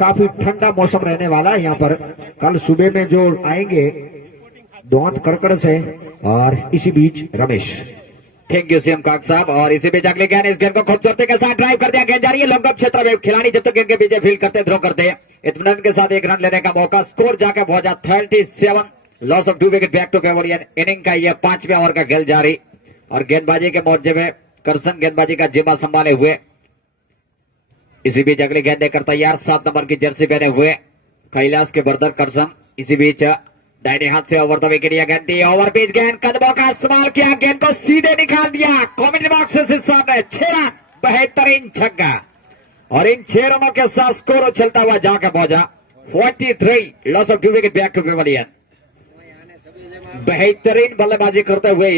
काफी ठंडा मौसम रहने वाला है यहाँ पर। कल सुबह में जो आएंगे दोंत कड़कड़ से। और इसी बीच रमेश, थैंक यू सीएम काक साहब। और इसी बीच अगले गेंद, इस गेंद को खूबसूरती के साथ ड्राइव कर दिया। गेंद जा रही है लॉन्ग क्षेत्र में। खिलाड़ी जब तक गेंद के पीछे फील्ड करते थ्रो करते इत्मीनान के साथ एक रन लेने का मौका। स्कोर जाकर पहुंचा 37। Loss of 2 wicket back to pavilion. Inning का यह 5वें ओवर का खेल जारी। और गेंदबाजी के मोर्चे में करसन गेंदबाजी का जिम्मा संभाले हुए। इसी बीच अगली गेंद देकर तैयार 7 नंबर की जर्सी पहने हुए कैलाश के बर्दर करसन। इसी बीच दाहिने हाथ से ओवर द विकेट यह गेंद थी। ओवर पिच गेंद, कदमों का इस्तेमाल किया, गेंद को सीधे निकाल दिया कमेंट बॉक्स से सामने। 6 रन, बेहतरीन छक्का। और इन 6 रनों के साथ स्कोर उछलता हुआ जाकर पहुंचा 43। Loss of 2 wicket back to pavilion. बेहतरीन बल्लेबाजी करते हुए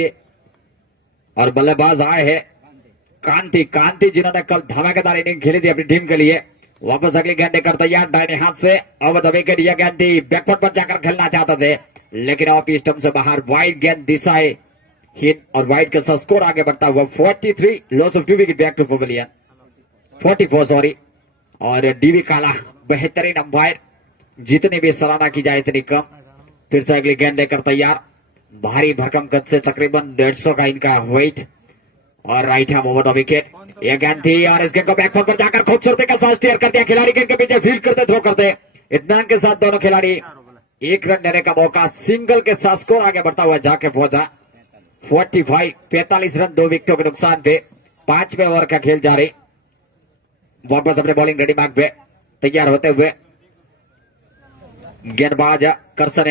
और बल्लेबाज आए हैं कांति जिन्होंने कल धमाकेदार इनिंग खेली थी अपनी टीम के लिए। वापस अगली गेंद देकर तैयार दाहिने हाथ से ओवर द विकेट यह गेंद थी। बैकवर्ड पर जाकर खेलना चाहते थे लेकिन ऑफ स्टंप से बाहर। वाइड गेंद दिशाएं हिट और वाइड के साथ स्कोर आगे बढ़ता हुआ 43। Loss of 2 wicket back to pavilion. 44 sorry. और डीवी काला बेहतरीन अंपायर, जितनी भी सराहना की जाए इतनी कम। फिर से अगली गेंद देकर तैयार, भारी भरकम कद से तकरीबन 150 का इनका वेट। और right hand over the wicket यह गेंद थी। और इस गेंद को बैकफुट पर जाकर खूबसूरती का साथ स्टीयर कर दिया। खिलाड़ी गेंद के पीछे फील्ड करते थ्रो करते इत्मीनान के साथ दोनों खिलाड़ी एक रन लेने का मौका। सिंगल के साथ स्कोर आगे बढ़ता हुआ जाके पहुंचा 45। 45 रन 2 विकेटों के नुकसान पे 5वें ओवर का खेल जारी। वापस अपने बॉलिंग रेडी मार्क पे तैयार होते हुए गेंदबाज Karsan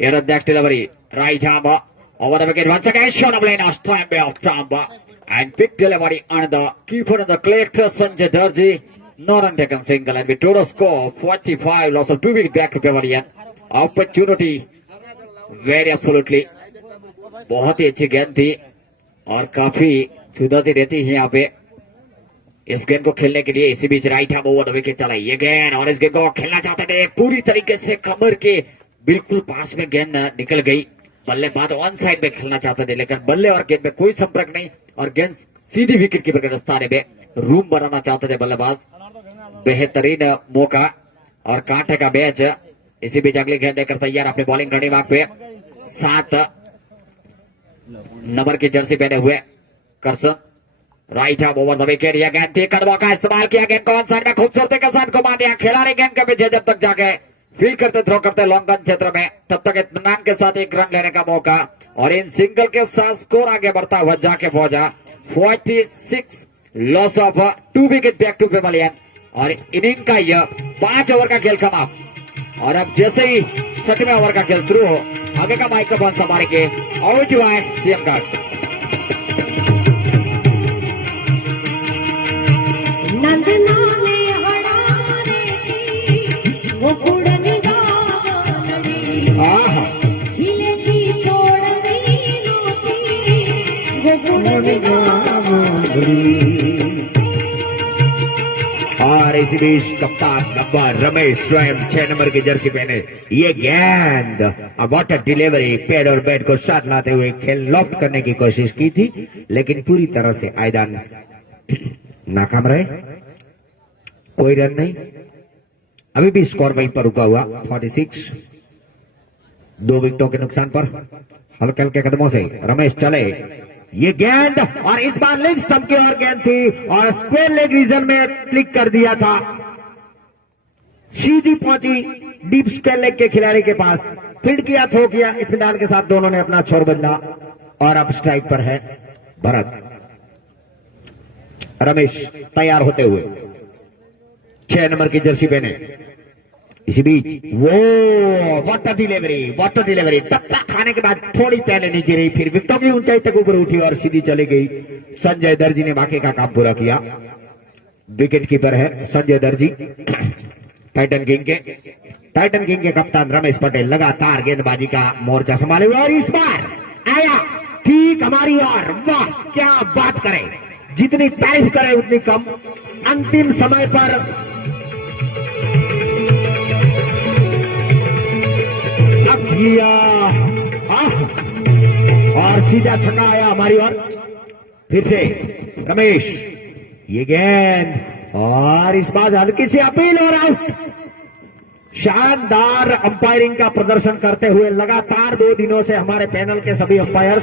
next delivery right hand over the wicket once again. Shot of lane of Strambe of Tramba and big delivery on the keeper in the collector Sanjay Darji. Not taken single and with total score 45. Loss of 2 wicket back to Pavilion. Opportunity very absolutely बहुत ही अच्छी गेंद थी और काफी सुधरती रहती है यहाँ पे इस गेंद को खेलने के लिए। इसी बीच right hand over the wicket चला ये गेंद। और इस गेंद को खेलना चाहते थे पूरी तरीके से कमर के बिल्कुल पास में गेंद निकल गई। बल्लेबाज ऑन साइड में खेलना चाहते थे लेकिन बल्ले और गेंद में कोई संपर्क नहीं और गेंद सीधी विकेट कीपर के रास्ते में रूम बनाना चाहते थे बल्लेबाज। बेहतरीन मौका और कांटे का मैच। इसी बीच अगली गेंद देकर तैयार अपने बॉलिंग रेडी मार्क पे 7 नंबर की जर्सी पहने हुए Karsan. Right hand over the wicket यह गेंद थी। कदमों का इस्तेमाल किया, गेंद को ऑन साइड में खूबसूरती के साथ घुमा दिया। खिलाड़ी गेंद के पीछे जब तक जाके फील्ड करते थ्रो करते लॉन्ग रन क्षेत्र में तब तक इत्मीनान के साथ एक रन लेने का मौका। और इन सिंगल के साथ स्कोर आगे बढ़ता हुआ जाके पहुंचा 46। Loss of 2 wicket back to pavilion. और इनिंग का यह 5 ओवर का खेल समाप्त। और अब जैसे ही 6वें ओवर का खेल शुरू हो आगे का माइक्रोफोन संभालेंगे और जो है सीएम का और इसी बीच कप्तान नंबर रमेश स्वयं 6 नंबर की जर्सी पहने ये गेंद वाटर डिलीवरी पैड और बैट को साथ लाते हुए खेल लॉफ्ट करने की कोशिश की थी लेकिन पूरी तरह से आयदान नाकाम रहे। कोई रन नहीं, अभी भी स्कोर वहीं पर रुका हुआ 46। 2 विकेटों के नुकसान पर हल्के हल्के कदमों से रमेश चले ये गेंद। और इस बार लेग स्टंप की और गेंद थी और स्क्वायर लेग रीजन में क्लिक कर दिया था। सीधी पहुंची डीप स्क्वायर लेग के खिलाड़ी के पास। फील्ड किया, थ्रो किया, इत्मीनान के साथ दोनों ने अपना छोर बदला। और अब स्ट्राइक पर है भरत। रमेश तैयार होते हुए 6 नंबर की जर्सी पहने। इसी बीच वो वाटर डिलीवरी टप्पा खाने के बाद थोड़ी पहले नीचे रही, फिर विकेटों की ऊंचाई तक ऊपर उठी और सीधी चली गई। संजय दर्जी ने बाकी का काम पूरा किया। विकेट कीपर है संजय दर्जी टाइटन किंग के कप्तान रमेश पटेल लगातार गेंदबाजी का मोर्चा संभाले हुए और इस बार आया ठीक हमारी ओर। वाह क्या बात करें, जितनी तारीफ करें उतनी कम। अंतिम समय पर किया और सीधा छक्का आया हमारी ओर। फिर से रमेश ये गेंद और इस बार हल्की सी अपील और आउट। शानदार अंपायरिंग का प्रदर्शन करते हुए लगातार 2 दिनों से हमारे पैनल के सभी अंपायर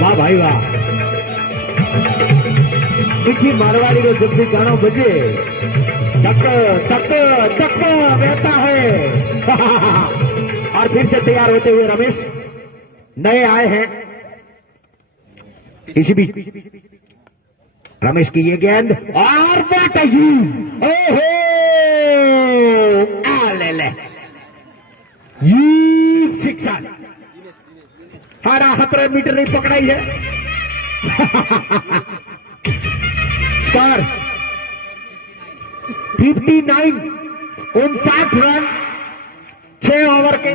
वाह भाई वाह। मीठी मारवाड़ी को जब भी गाना बजे तक तक तक रहता है। और फिर से तैयार होते हुए रमेश नए आए हैं। इसी बीच रमेश की ये गेंद और बाटगी, ओहो ले ले ये शिक्षा 18 मीटर नहीं पकड़ाई है। स्कोर 59, 59 रन, 6 ओवर के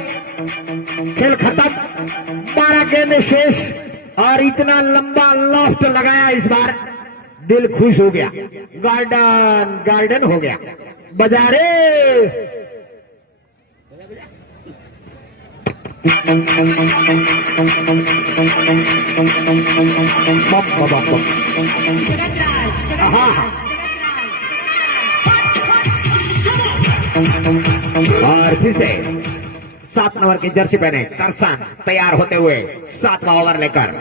खेल खत्म, 12 गेंद शेष। और इतना लंबा लॉफ्ट लगाया इस बार, दिल खुश हो गया। गार्डन गार्डन हो गया। बजारे और फिर से 7 नंबर की जर्सी पहने करसान तैयार होते हुए 7वां ओवर लेकर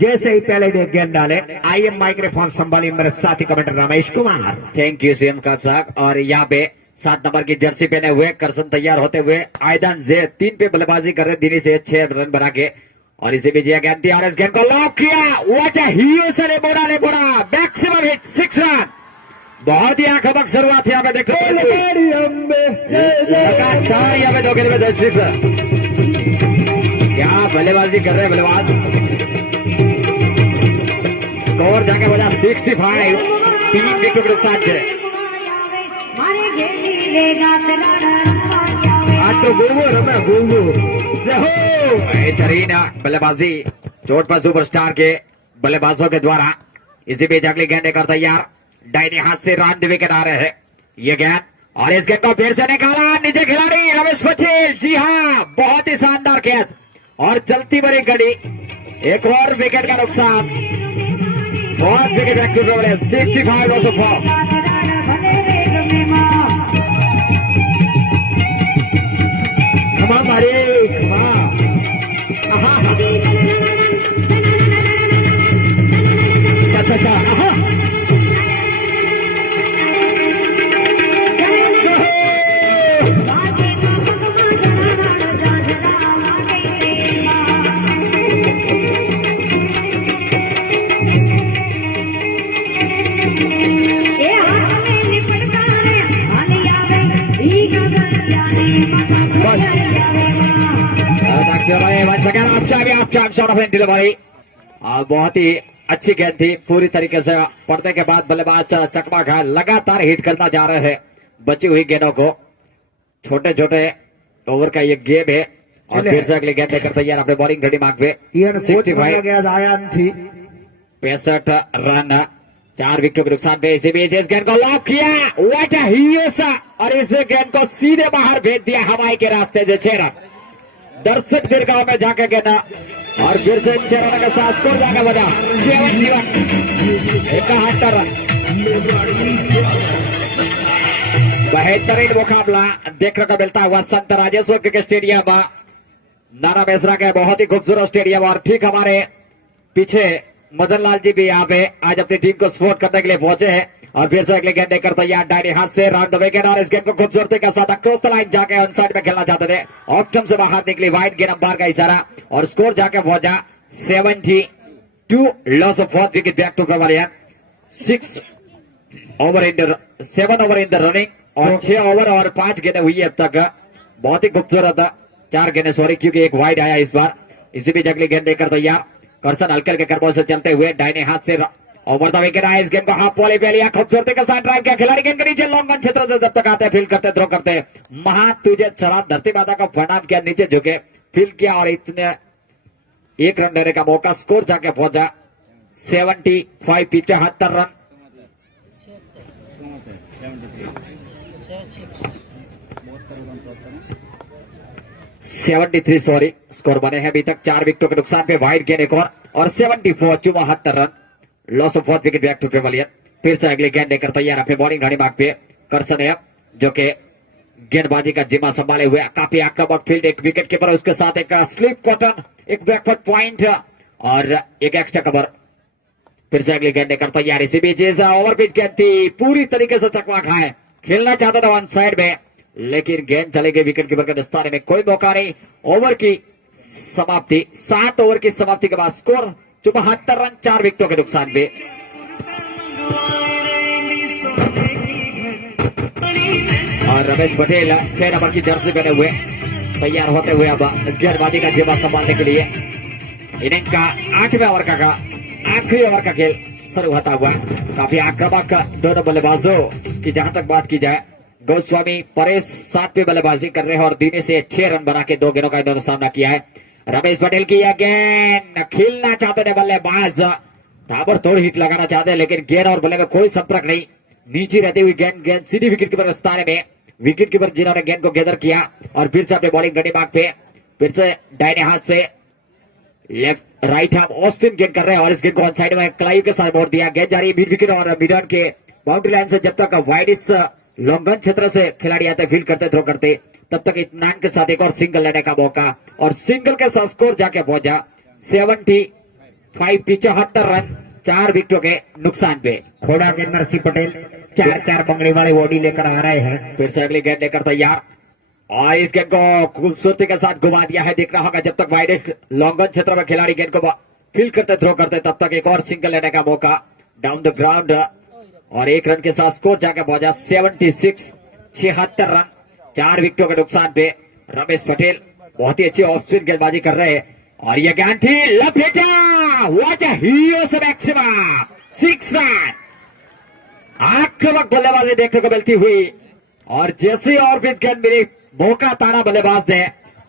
जैसे ही पहले गेंद डाले। आईएम माइक्रोफोन संभाली मेरे साथी commenter Ramesh Kumar. Thank you CM साहब। और यहाँ पे 7 नंबर की जर्सी पहने हुए करसन तैयार होते हुए आयदान जे 3 पे बल्लेबाजी कर रहे दिनी से 6 रन बना के। और इसी बीच यह गेंद और इस गेंद को लॉक किया। व्हाट अ हीरो से ले बोरा मैक्सिमम हिट 6 रन। बहुत ही आंखों शुरुआत यहाँ पे देखो लगातार यहाँ पे 2 गेंद में 10 क्या बल्लेबाजी कर रहे हैं बल्लेबाज। स्कोर जाके बजा 65, 3 विकेट के नुकसान से। आज तो गोगो रमा गोगो बेहतरीन बल्लेबाजी चोट पर सुपरस्टार के बल्लेबाजों के द्वारा। इसी बीच अगली गेंद कर तैयार, दाहिने हाथ से रन विकेट आ रहे हैं। ये गेंद और इस गेंद को फिर से निकाला नीचे खिलाड़ी रमेश पटेल। जी हाँ, बहुत ही शानदार गेंद और चलती बड़ी गड़ी। एक और विकेट का नुकसान। 5 wicket active 65 was a fall. खमा मारे खमा बहुत ही अच्छी गेंद थी। पूरी तरीके से पड़ने के बाद बल्लेबाज चकमा खा लगातार हिट करना जा रहे हैं बची हुई गेंदों को। छोटे छोटे ओवर का ये गेम है। और फिर से अगली गेंद लेकर तैयार अपने बॉलिंग घड़ी मार्ग पे 65 रन 4 विकेटों के नुकसान पे। इसी बीच इस गेंद को लॉक किया। What a hero. और इस गेंद को सीधे बाहर भेज दिया हवाई के रास्ते से 6 रन। दर्शक दीर्घाओं में जाकर गेंदा और फिर से 6 रन का साथ स्कोर जाकर बजा 71 रन। बेहतरीन मुकाबला देखने को मिलता हुआ संत राजेश्वर क्रिकेट स्टेडियम नाना बेसरा के बहुत ही खूबसूरत स्टेडियम। और ठीक हमारे पीछे मदन लाल जी भी यहाँ पे आज अपनी टीम को सपोर्ट करने के लिए पहुंचे हैं। और फिर से अगले गेंद देकर तैयार दाहिने हाथ से राउंड द विकेट। और इस गेंद को खूबसूरती के साथ अक्रॉस द लाइन जाके ऑन साइड में खेलना चाहते थे। ऑप्शन से बाहर निकली वाइड गेंद अंपायर का इशारा और स्कोर जाके पहुंचा 72 loss of 4 wicket back to pavilion. 7 over in the running और 6 ओवर और 5 गेंदें हुई अब तक। बहुत ही खूबसूरत 4 गेंदें सॉरी क्योंकि एक वाइड आया इस बार। इसी बीच अगली गेंद देकर तैयार करसन हल्के के कर्मों से चलते हुए दाहिने हाथ से ओवर द विकेट आया। इस गेंद को हाफ वॉली पे लिया खूबसूरती के साथ ड्राइव किया। खिलाड़ी गेंद के नीचे लॉन्ग ऑन क्षेत्र से जब तक आते फील करते थ्रो करते महा तुझे चढ़ा धरती माता का प्रणाम किया नीचे झुके फील किया और इतने 1 रन लेने का मौका। स्कोर जाके पहुंचा 75 75 रन। 73 सॉरी स्कोर बने हैं अभी तक 4 विकेटों के नुकसान पे। वाइड गेंद एक और 74 74 run. Loss of 4 wicket back to pavilion. फिर से अगली गेंद लेकर तैयार अपने बॉलिंग घड़ी मार्ग पे करसन है जो कि गेंदबाजी का जिम्मा संभाले हुए काफी आक्रामक फील्ड। एक विकेट कीपर उसके साथ एक स्लिप कॉटन, एक बैकवर्ड पॉइंट और एक एक्स्ट्रा कवर। फिर से अगली गेंद लेकर तैयार। इसी बीच ओवर पिच गेंद थी, पूरी तरीके से चकवा खाए। खेलना चाहता था वन साइड में लेकिन गेंद चले गई विकेट कीपर के दस्ताने में। कोई मौका नहीं। ओवर की समाप्ति, 7 ओवर की समाप्ति के बाद स्कोर 74 रन 4 विकेटों के नुकसान पे। और रमेश पटेल 6 नंबर की जर्सी पहने हुए तैयार होते हुए अब गेंदबाजी का जिम्मा संभालने के लिए। इनिंग का 8वें ओवर का आखिरी ओवर का खेल शुरू होता हुआ। काफी आक्रामक दोनों बल्लेबाजों की जहां तक बात की जाए, गोस्वामी परेश 7वीं बल्लेबाजी कर रहे हैं और दिने से 6 रन बना के 2 गेंदों का इन्होंने सामना किया है। रमेश पटेल की यह गेंद, खेलना चाहते थे बल्लेबाज, ताबड़तोड़ हिट लगाना चाहते हैं लेकिन गेंद और बल्ले में कोई संपर्क नहीं। नीचे रहती हुई गेंद सीधी विकेट कीपर स्थान में। विकेट कीपर जिन्होंने गेंद को गैदर किया और फिर से अपने बॉलिंग गड्डी मार्ग पे फिर से दाहिने हाथ से लेफ्ट राइट हाफ ऑस्टिन गेंद कर रहे हैं और इस गेंद को ऑन साइड में क्लाइव के साथ मोड़ दिया। गेंद जा रही है मिड विकेट और मिडन के बाउंड्री लाइन से। जब तक वाइड इस लॉन्गन क्षेत्र से खिलाड़ी आते फील्ड करते थ्रो करते तब तक इत्मीनान के साथ एक और सिंगल लेने का मौका और सिंगल के साथ स्कोर जाके पहुंचा 75 75 रन 4 विकेटों के नुकसान पे। खोड़ा के नरसिंह पटेल 4-4 बंगड़ी वाले बॉडी लेकर आ रहे हैं। फिर से अगली गेंद लेकर तैयार और इस गेंद को खूबसूरती के साथ घुमा दिया है। देखना होगा जब तक वाइड लॉन्गन क्षेत्र में खिलाड़ी गेंद को फील्ड करते थ्रो करते तब तक एक और सिंगल लेने का मौका डाउन द ग्राउंड और 1 रन के साथ स्कोर जाकर पहुंचा 76 76 रन 4 विकेटों के नुकसान पे। रमेश पटेल बहुत ही अच्छी ऑफ स्पिन गेंदबाजी कर रहे हैं और यह गेंद थी लपेटा। व्हाट अ हीरो से मैक्सिमम 6 रन। आक्रामक बल्लेबाजी देखने को मिलती हुई और जैसे और पिच गेंद मेरी मौका ताना बल्लेबाज ने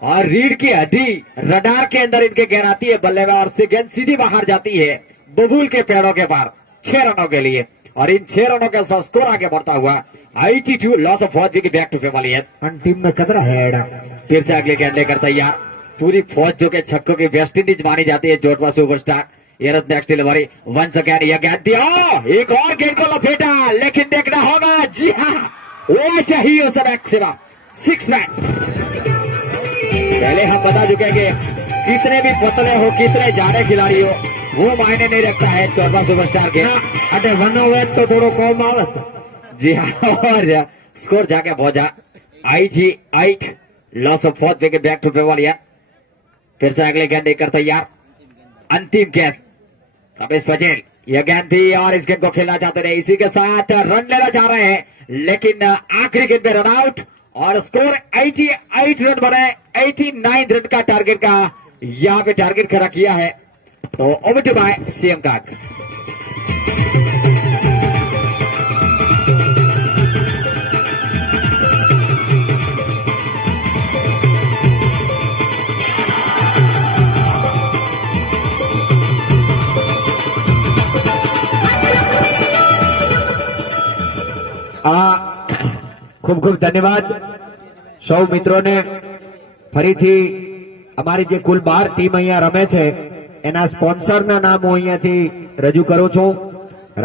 और रीढ़ की हड्डी रडार के अंदर इनके गेंद आती है बल्ले में और से गेंद सीधी बाहर जाती है बबूल के पेड़ों के पार 6 रनों के लिए और इन 6 रनों के साथ स्कोर आगे बढ़ता हुआ 82 loss of 4 wicket back to pavilion. Team में कतरा है। फिर से अगले गेंद लेकर तैयार। पूरी फौज जो के छक्कों की वेस्ट इंडीज मानी जाती है Jotwa superstar. Next delivery once again यह गेंद दिया, एक और गेंद को लपेटा लेकिन देखना होगा जी हाँ वो चाहिए उसे मैक्सिमम 6 रन। पहले हम बता चुके हैं कि कितने भी पतले हो कितने जाने खिलाड़ी हो वो मायने नहीं रखता है चौथा सुपरस्टार के। अरे 1 ओवर तो थोड़ा कम आवत जी हाँ और स्कोर जाके पहुंचा 88 loss of 4 wicket back to pavilion. फिर से अगले गेंद लेकर तैयार। अंतिम गेंद रमेश पटेल यह गेंद थी और इस गेंद को खेलना चाहते रहे। इसी के साथ रन लेना चाह रहे हैं लेकिन आखिरी गेंद में रन आउट और स्कोर 88 रन बने। 89 रन का टारगेट का यहाँ पे टारगेट खड़ा किया है तो over to by CM card. ખૂબ ખૂબ ધન્યવાદ સૌ મિત્રોને। ફરીથી અમારી જે કુલ 12 ટીમ અહીંયા રમે છે એના સ્પોન્સરના નામ હું અહીંયાથી રજૂ કરું છું।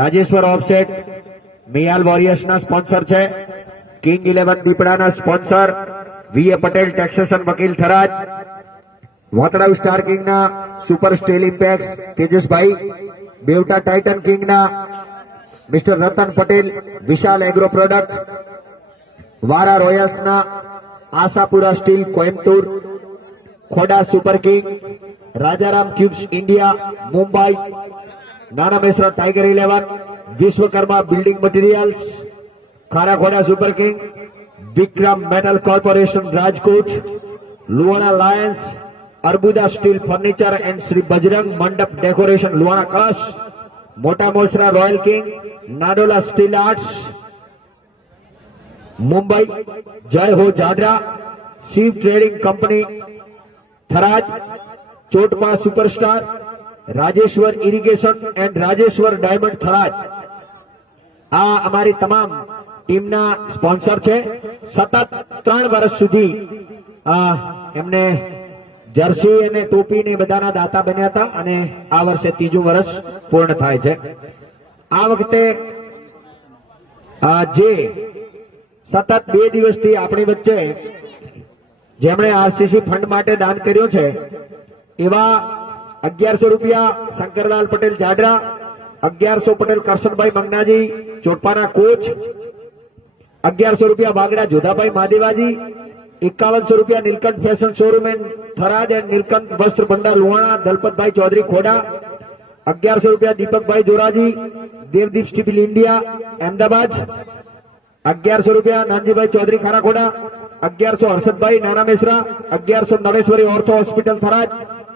રાજેશ્વર ઓફસેટ મિયાલ વોરિયર્સના સ્પોન્સર છે, કિંગ 11 દીપડાના સ્પોન્સર વીએ પટેલ ટેક્સેશન વકીલ થરાદ, વાતડાવ સ્ટાર કિંગના super steel impex Tejasbhai, Bevta titan કિંગના mister Ratan Patel Vishal agro product, Vara રોયલ્સના Ashapura steel Coimbatore, Khoda super king, Rajaram tubes India Mumbai, Nana Mesra tiger 11, Vishwakarma building materials, Kharakhoda super king, Vikram metal corporation Rajkot, Luvana lions, Arbuda steel furniture and Shri Bajrang મંડપ decoration Luvana Kalash, Mota Mosra royal king, Nadola steel arts Mumbai, જય હો Jadra, Shiv trading company Tharad, ચોટમાં superstar, Rajeshwar irrigation and Rajeshwar diamond Tharad આ અમારી તમામ ટીમના સ્પોન્સર છે. સતત 3 વર્ષ સુધી એમને જર્સી અને ટોપી ને બધાના દાતા બન્યા હતા અને આ વર્ષે 3જું વર્ષ પૂર્ણ થાય છે. આ વખતે જે સતત 2 દિવસથી આપણી વચ્ચે જેમણે આરસીસી ફંડ માટે દાન કર્યો છે એવા 1100 રૂપિયા શંકરલાલ પટેલ જાડરા, 1100 પટેલ કરશનભાઈ મંગનાજી ચોટપાના કોચ, 1100 રૂપિયા વાગડા જોધાભાઈ મહાદેવાજી, 5100 રૂપિયા Nilkanth fashion showroom and Tharad and Nilkanth Vastra Bhandar Luhana Dalpatbhai Chaudhary Khoda, 1100 રૂપિયા દીપકભાઈ જોરાજી દેવદીપ સ્ટીલ ઇન્ડિયા અમદાવાદ, 1100 રૂપિયા નાનજીભાઈ ચૌધરી ખારાખોડા, 1100 હર્ષદભાઈ નાના મેસરા, 1100 નવેશ્વરી ઓર્થો હોસ્પિટલ થરાદ,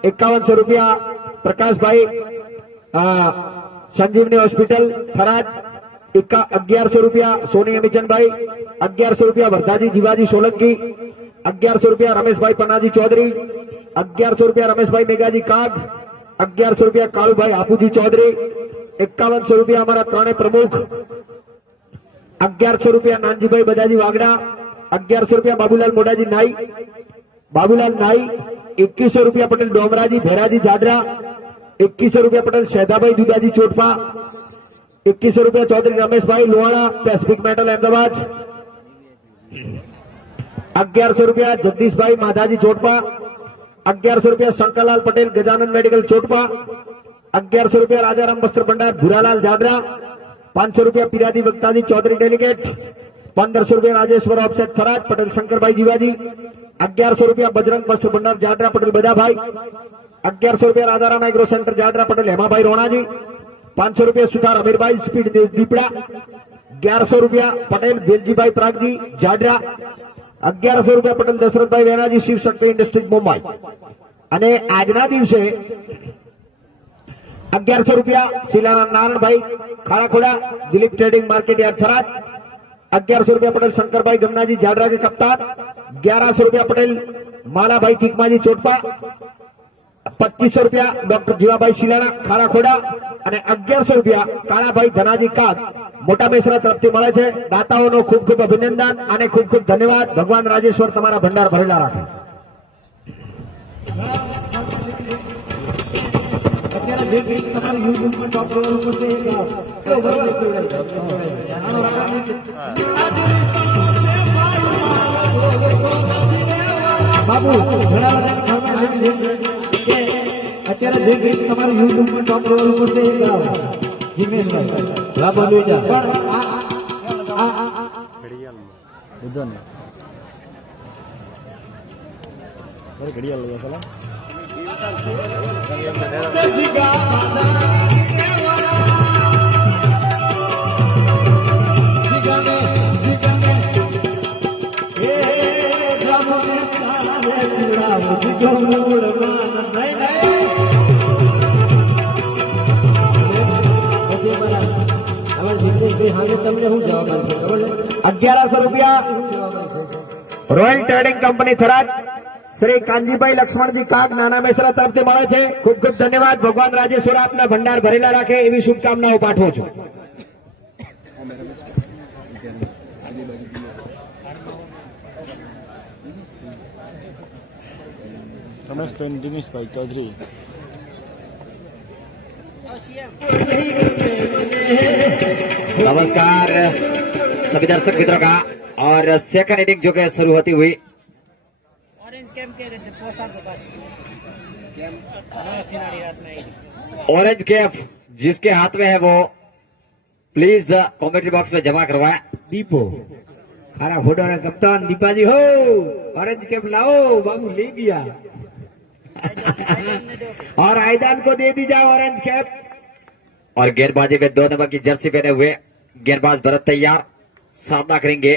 5100 રૂપિયા પ્રકાશભાઈ સંજીવની હોસ્પિટલ થરાદ, 1100 રૂપિયા સોની અમીચંદભાઈ, 1100 રૂપિયા વરદાજી જીવાજી સોલંકી, 1100 રૂપિયા રમેશભાઈ પન્નાજી ચૌધરી, 1100 રૂપિયા રમેશભાઈ મેઘાજી કાગ, 1100 રૂપિયા કાળુભાઈ હાપુજી ચૌધરી, 5100 રૂપિયા અમારા ત્રણે પ્રમુખ, 1100 રૂપિયા નાનજીભાઈ બદાજી વાગડા, 1100 રૂપિયા બાબુલાલ મોડાજી નાઈ, 2100 રૂપિયા પટેલ ડોમરાજી ભેરાજી જાડરા, 2100 રૂપિયા પટેલ શેધાભાઈ દુદાજી ચોટપા, 2100 રૂપિયા ચૌધરી રમેશભાઈ લોહાણા પેસિફિક મેટલ અમદાવાદ, 1100 રૂપિયા જગદીશભાઈ માધાજી ચોટપા, 1100 રૂપિયા શંકરલાલ પટેલ ગજાનંદ મેડિકલ ચોટપા, 1100 રૂપિયા રાજારામ વસ્ત્ર ભંડાર ભુરાલાલ જાડરા, 500 રૂપિયા પિરાદી વક્તાજી ચૌધરી ડેલિગેટ, 1500 રૂપિયા રાજેશ્વર ઓફસેટ થરાદ પટેલ શંકરભાઈ જીવાજી, 1100 રૂપિયા બજરંગ વસ્ત્ર ભંડાર જાડરા પટેલ બદાભાઈ, 1100 રૂપિયા રાજારામ એગ્રો સેન્ટર જાડરા પટેલ હેમાભાઈ રોણાજી, 500 રૂપિયા સુધાર અમીરભાઈ સ્પીડ દીપડા, 1100 રૂપિયા પટેલ વેલજીભાઈ પ્રાગજી જાડરા, 1100 રૂપિયા પટેલ દશરથભાઈ વેનાજી શિવ શક્તિ ઇન્ડસ્ટ્રીઝ મુંબઈ. અને આજના દિવસે 1100 રૂપિયા Shilaram Narayanbhai Kharakhoda Dilip trading market yard Tharad, 1100 રૂપિયા પટેલ શંકરભાઈ ગમનાજી જાડરા के कप्तान, 1100 રૂપિયા પટેલ માલાભાઈ ટીકમાજી ચોટપા, 2500 રૂપિયા ડોક્ટર જીવાભાઈ શિલાણા ખારાખોડા અને 1100 રૂપિયા કાળાભાઈ ધનાજી કાગ મોટા મેસરા તરફથી મળે છે. દાતાઓનો ખૂબ ખૂબ અભિનંદન અને ખૂબ ખૂબ ધન્યવાદ. ભગવાન રાજેશ્વર તમારા ભંડાર ભરેલા રાખે. અત્યારે જે ગીત તમારું YouTube પર ટોપ લેવલ ઉપર છે બાબુ ઘણા બધા અત્યારે જે ગીત તમારું YouTube પર ટોપ લેવલ ઉપર છે જીમેશભાઈ બાબુ પણ ઘડિયાળ લઈ સલામ તમને શું જવાબ છે ખબર છે? 1100 રૂપિયા royal trading company Tharad Shri Kanjibhai Laxmanji Kag Nana Mesra તરફથી મળે છે. ખૂબ ખૂબ ધન્યવાદ. ભગવાન રાજેશ્વર આપના ભંડાર ભરેલા રાખે એવી શુભકામનાઓ પાઠવું છું. રમેશભાઈ દિનેશભાઈ ચૌધરી नमस्कार सभी दर्शक मित्रों का और सेकंड इनिंग जो कि शुरू होती हुई ऑरेंज कैप जिसके हाथ में है वो प्लीज कमेंट्री बॉक्स में जमा करवाए. दीपो खारा फोटो ना कप्तान दीपाजी हो ऑरेंज कैप लाओ बाबू ले गया और आयदान को दे दी जाए ऑरेंज कैप. और गेंदबाजी में 2 नंबर की जर्सी पहने हुए गेंदबाज भरत तैयार सामना करेंगे.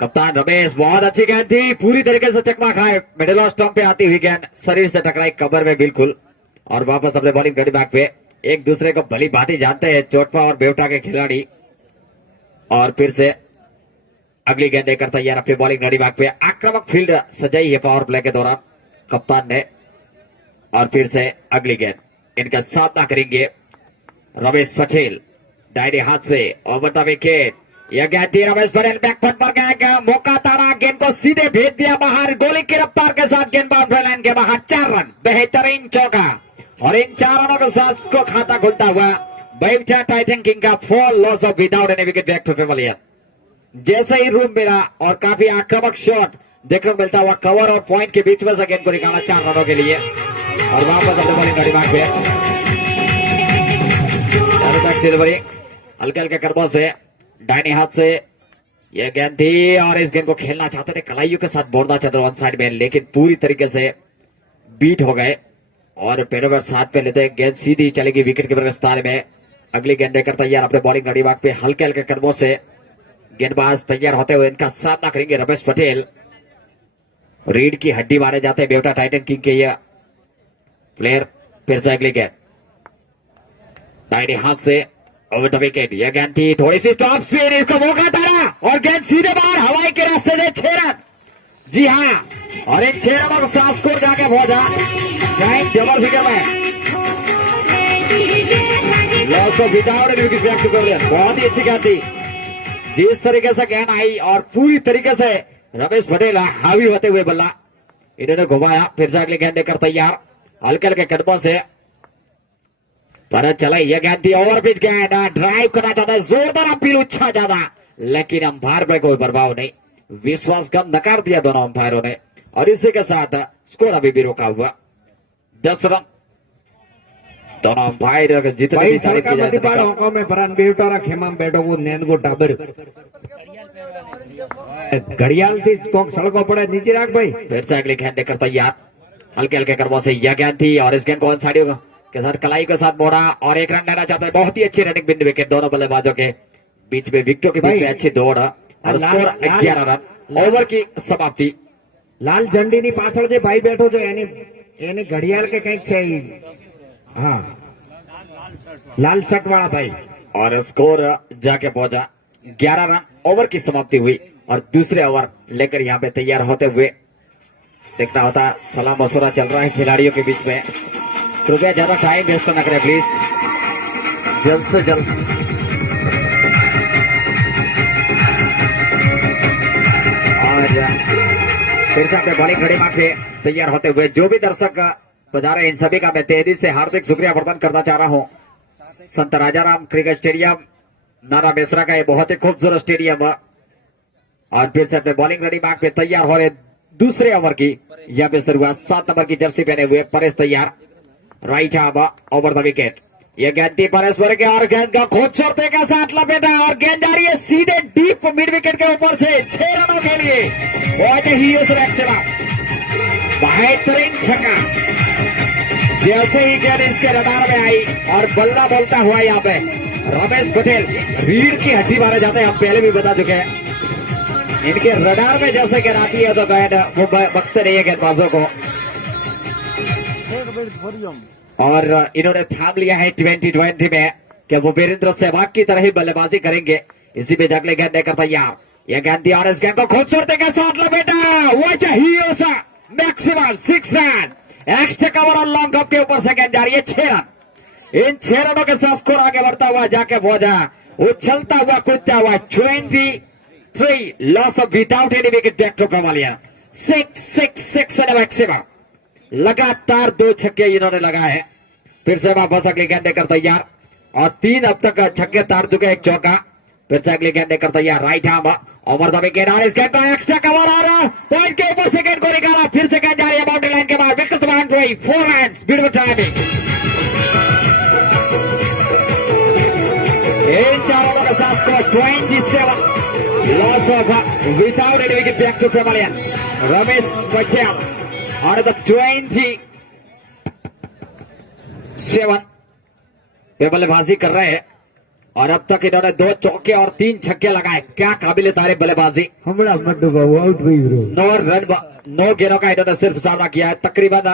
कप्तान रमेश बहुत अच्छी गेंद थी पूरी तरीके से चकमा खाए मिडिल ऑफ स्टंप पे आती हुई गेंद शरीर से टकराई कवर में बिल्कुल और वापस अपने बॉलिंग गड़ी बैक पे. एक दूसरे को भली भांति जानते हैं चोटपा और बेवटा के खिलाड़ी. और फिर से अगली गेंद लेकर तैयार अपनी बॉलिंग गड़ी बैक पे. आक्रामक फील्ड सजाई है पावर प्ले के दौरान कप्तान ने. और फिर से अगली गेंद इनका सामना करेंगे रमेश पटेल। दाहिने हाथ से ओवर द विकेट, यह गेंद थी रमेश पटेल, बैकफुट पर गया, मौका तारा, गेंद को सीधे भेज दिया बाहर, गोली की रफ्तार के साथ गेंद बाउंड्री लाइन के बाहर। 4 रन, बेहतरीन चौका, और इन 4 रनों के साथ इसको खाता खुलता हुआ बैठा टाइटन किंग का 4 loss of without any wicket back to pavilion. जैसे ही रूम मिला और काफी आक्रामक शॉट देखने को मिलता हुआ, कवर और पॉइंट के बीच में से गेंद को निकाला 4 रनों के लिए, और वापस अपने बॉलिंग का दिमाग पे हल्के हल्के कदमों से दाहिने हाथ से यह गेंद थी, और इस गेंद को खेलना चाहते थे कलाइयों के साथ बोलना चाहते वन साइड में, लेकिन पूरी तरीके से बीट हो गए और पेरोवर साथ पे लेते गेंद सीधी चलेगी विकेट कीपर के स्थान में। अगली गेंद देकर तैयार अपने बॉलिंग का दिमाग पे हल्के हल्के कदमों से गेंदबाज तैयार होते हुए इनका सामना करेंगे रमेश पटेल। रीढ़ की हड्डी माने जाते हैं बेवटा टाइटन किंग के ये प्लेयर। फिर से अगली गेंद दाहिने हाथ से ओवर द विकेट, यह गेंद थी थोड़ी सी टॉप स्पीड, इसको मौका तारा और गेंद सीधे बाहर हवाई के रास्ते से 6 रन। जी हाँ, और इन 6 रनों के साथ स्कोर जाके पहुंचा डबल फिगर में। Loss of without any wicket back to pavilion. बहुत ही अच्छी गेंद थी, जिस तरीके से गेंद आई और पूरी तरीके से रमेश पटेल हावी होते हुए बल्ला इन्होंने घुमाया। फिर से अगली गेंद देकर तैयार हल्के हल्के कदमों से पर चला, यह गेंद थी ओवर पिच गेंद, ड्राइव करना चाहता है, जोरदार अपील उच्छा ज्यादा, लेकिन अंपायर पर कोई प्रभाव नहीं, विश्वास कम नकार दिया दोनों अंपायरों ने, और इसी के साथ स्कोर अभी भी रोका हुआ 10 रन। दोनों अंपायर जितने भाई भी तारीफ की जाती है, होको में परान बेवटारा खेमाम बैठो वो नेंद को टाबर घड़ियाल थी कोक सड़कों पड़े नीचे रख भाई। फिर से अगली गेंद देकर तैयार हल्के हल्के कदमों से यह गेंद थी, और इस गेंद को साइड के साथ कलाई के साथ मोड़ा और 1 रन लेना चाहता है। बहुत ही अच्छी रनिंग बिंदु विकेट, दोनों बल्लेबाजों के बीच में विकेटों के बीच में अच्छी दौड़ और स्कोर 11 रन। ओवर की समाप्ति। लाल झंडी ની પાછળ જે ભાઈ બેઠો છે એની ઘડિયાળ કે કંઈક છે હા લાલ શર્ટ वाला भाई, और स्कोर जाके पहुंचा 11 रन। ओवर की समाप्ति हुई और दूसरे ओवर लेकर यहाँ पे तैयार होते हुए देखना होता सलाह मशवरा चल रहा है खिलाड़ियों के बीच में। कृपया ज्यादा टाइम वेस्ट न करें प्लीज, जल्द से जल्द। और फिर से अपने बॉलिंग घड़ी मार के तैयार होते हुए जो भी दर्शक पधारे इन सभी का मैं तहे से हार्दिक शुक्रिया प्रदान करना चाह रहा हूं। संत राजाराम क्रिकेट स्टेडियम नारा मिश्रा का ये बहुत ही खूबसूरत स्टेडियम है। और फिर से अपने बॉलिंग रेडी मार्क पे तैयार हो रहे दूसरे ओवर की यहाँ पे शुरुआत 7 नंबर की जर्सी पहने हुए परेश तैयार, right arm over the wicket, ये गेंद थी परेश्वर के और गेंद का खूबसूरती के साथ लपेटा और गेंद जा रही है सीधे डीप मिड विकेट के ऊपर से 6 रनों के लिए। बहुत ही बेहतरीन छक्का, जैसे ही गेंद इसके रडार में आई और बल्ला बोलता हुआ यहाँ पे रमेश पटेल रीढ़ की हड्डी मारे जाते हैं, हम पहले भी बता चुके हैं। इनके रडार में जैसे गेंद आती है तो गेंद वो बख्शते नहीं है गेंदबाजों को, और इन्होंने थाम लिया है 2020 में कि वो वीरेंद्र सहवाग की तरह ही बल्लेबाजी करेंगे। इसी में जगले गेंद देकर तैयार, यह गेंद थी और इस गेंद को खूबसूरती के साथ लपेटा, वो चाहिए सा मैक्सिमम 6 रन, एक्स्ट्रा कवर और लॉन्ग कप के ऊपर से गेंद जा रही है 6 रन। इन 6 रनों के साथ स्कोर आगे बढ़ता हुआ जाके पहुंचा, उछलता हुआ कूदता हुआ 23 loss of without any wicket back to pavilion. 6 and maximum, लगातार 2 छक्के इन्होंने लगाए हैं। फिर से वापस अगली गेंद देकर तैयार और 3 अब तक छक्के तार चुके, 1 चौका। फिर से अगली गेंद देकर तैयार, right arm over the wicket और इस गेंद को एक्स्ट्रा कवर आ रहा, पॉइंट के ऊपर से गेंद को निकाला, फिर से गेंद जा रही है बाउंड्री लाइन के बाद, wicket boundary 4 runs, beautiful timing. इन चारों का साथ score 27 loss of without any wicket back to pavilion. Ramesh Patel और द 27 पे बल्लेबाजी कर रहे हैं और अब तक इन्होंने 2 चौके और 3 छक्के लगाए। क्या काबिल तारीफ बल्लेबाजी। 9 रन 9 गेंदों का इन्होंने सिर्फ सामना किया है तकरीबन।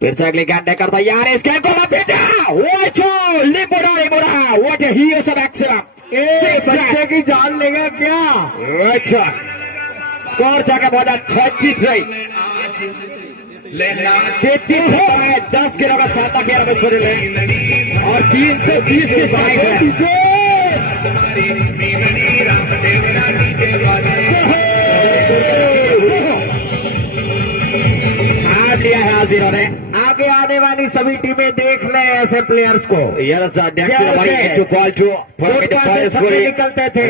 फिर से अगली गेंद देकर तैयार, इस गेंद को लपेटा, व्हाट ही इज मैक्सिमम, बच्चे की जान लेगा क्या। अच्छा स्कोर जाकर पहुंचा 33 10 गेंदों का सामना किया रमेश पटेल ने और 320 की स्ट्राइक है। लिया है आज इन्होंने। आगे आने वाली सभी टीमें देख ले ऐसे प्लेयर्स को। निकलते थे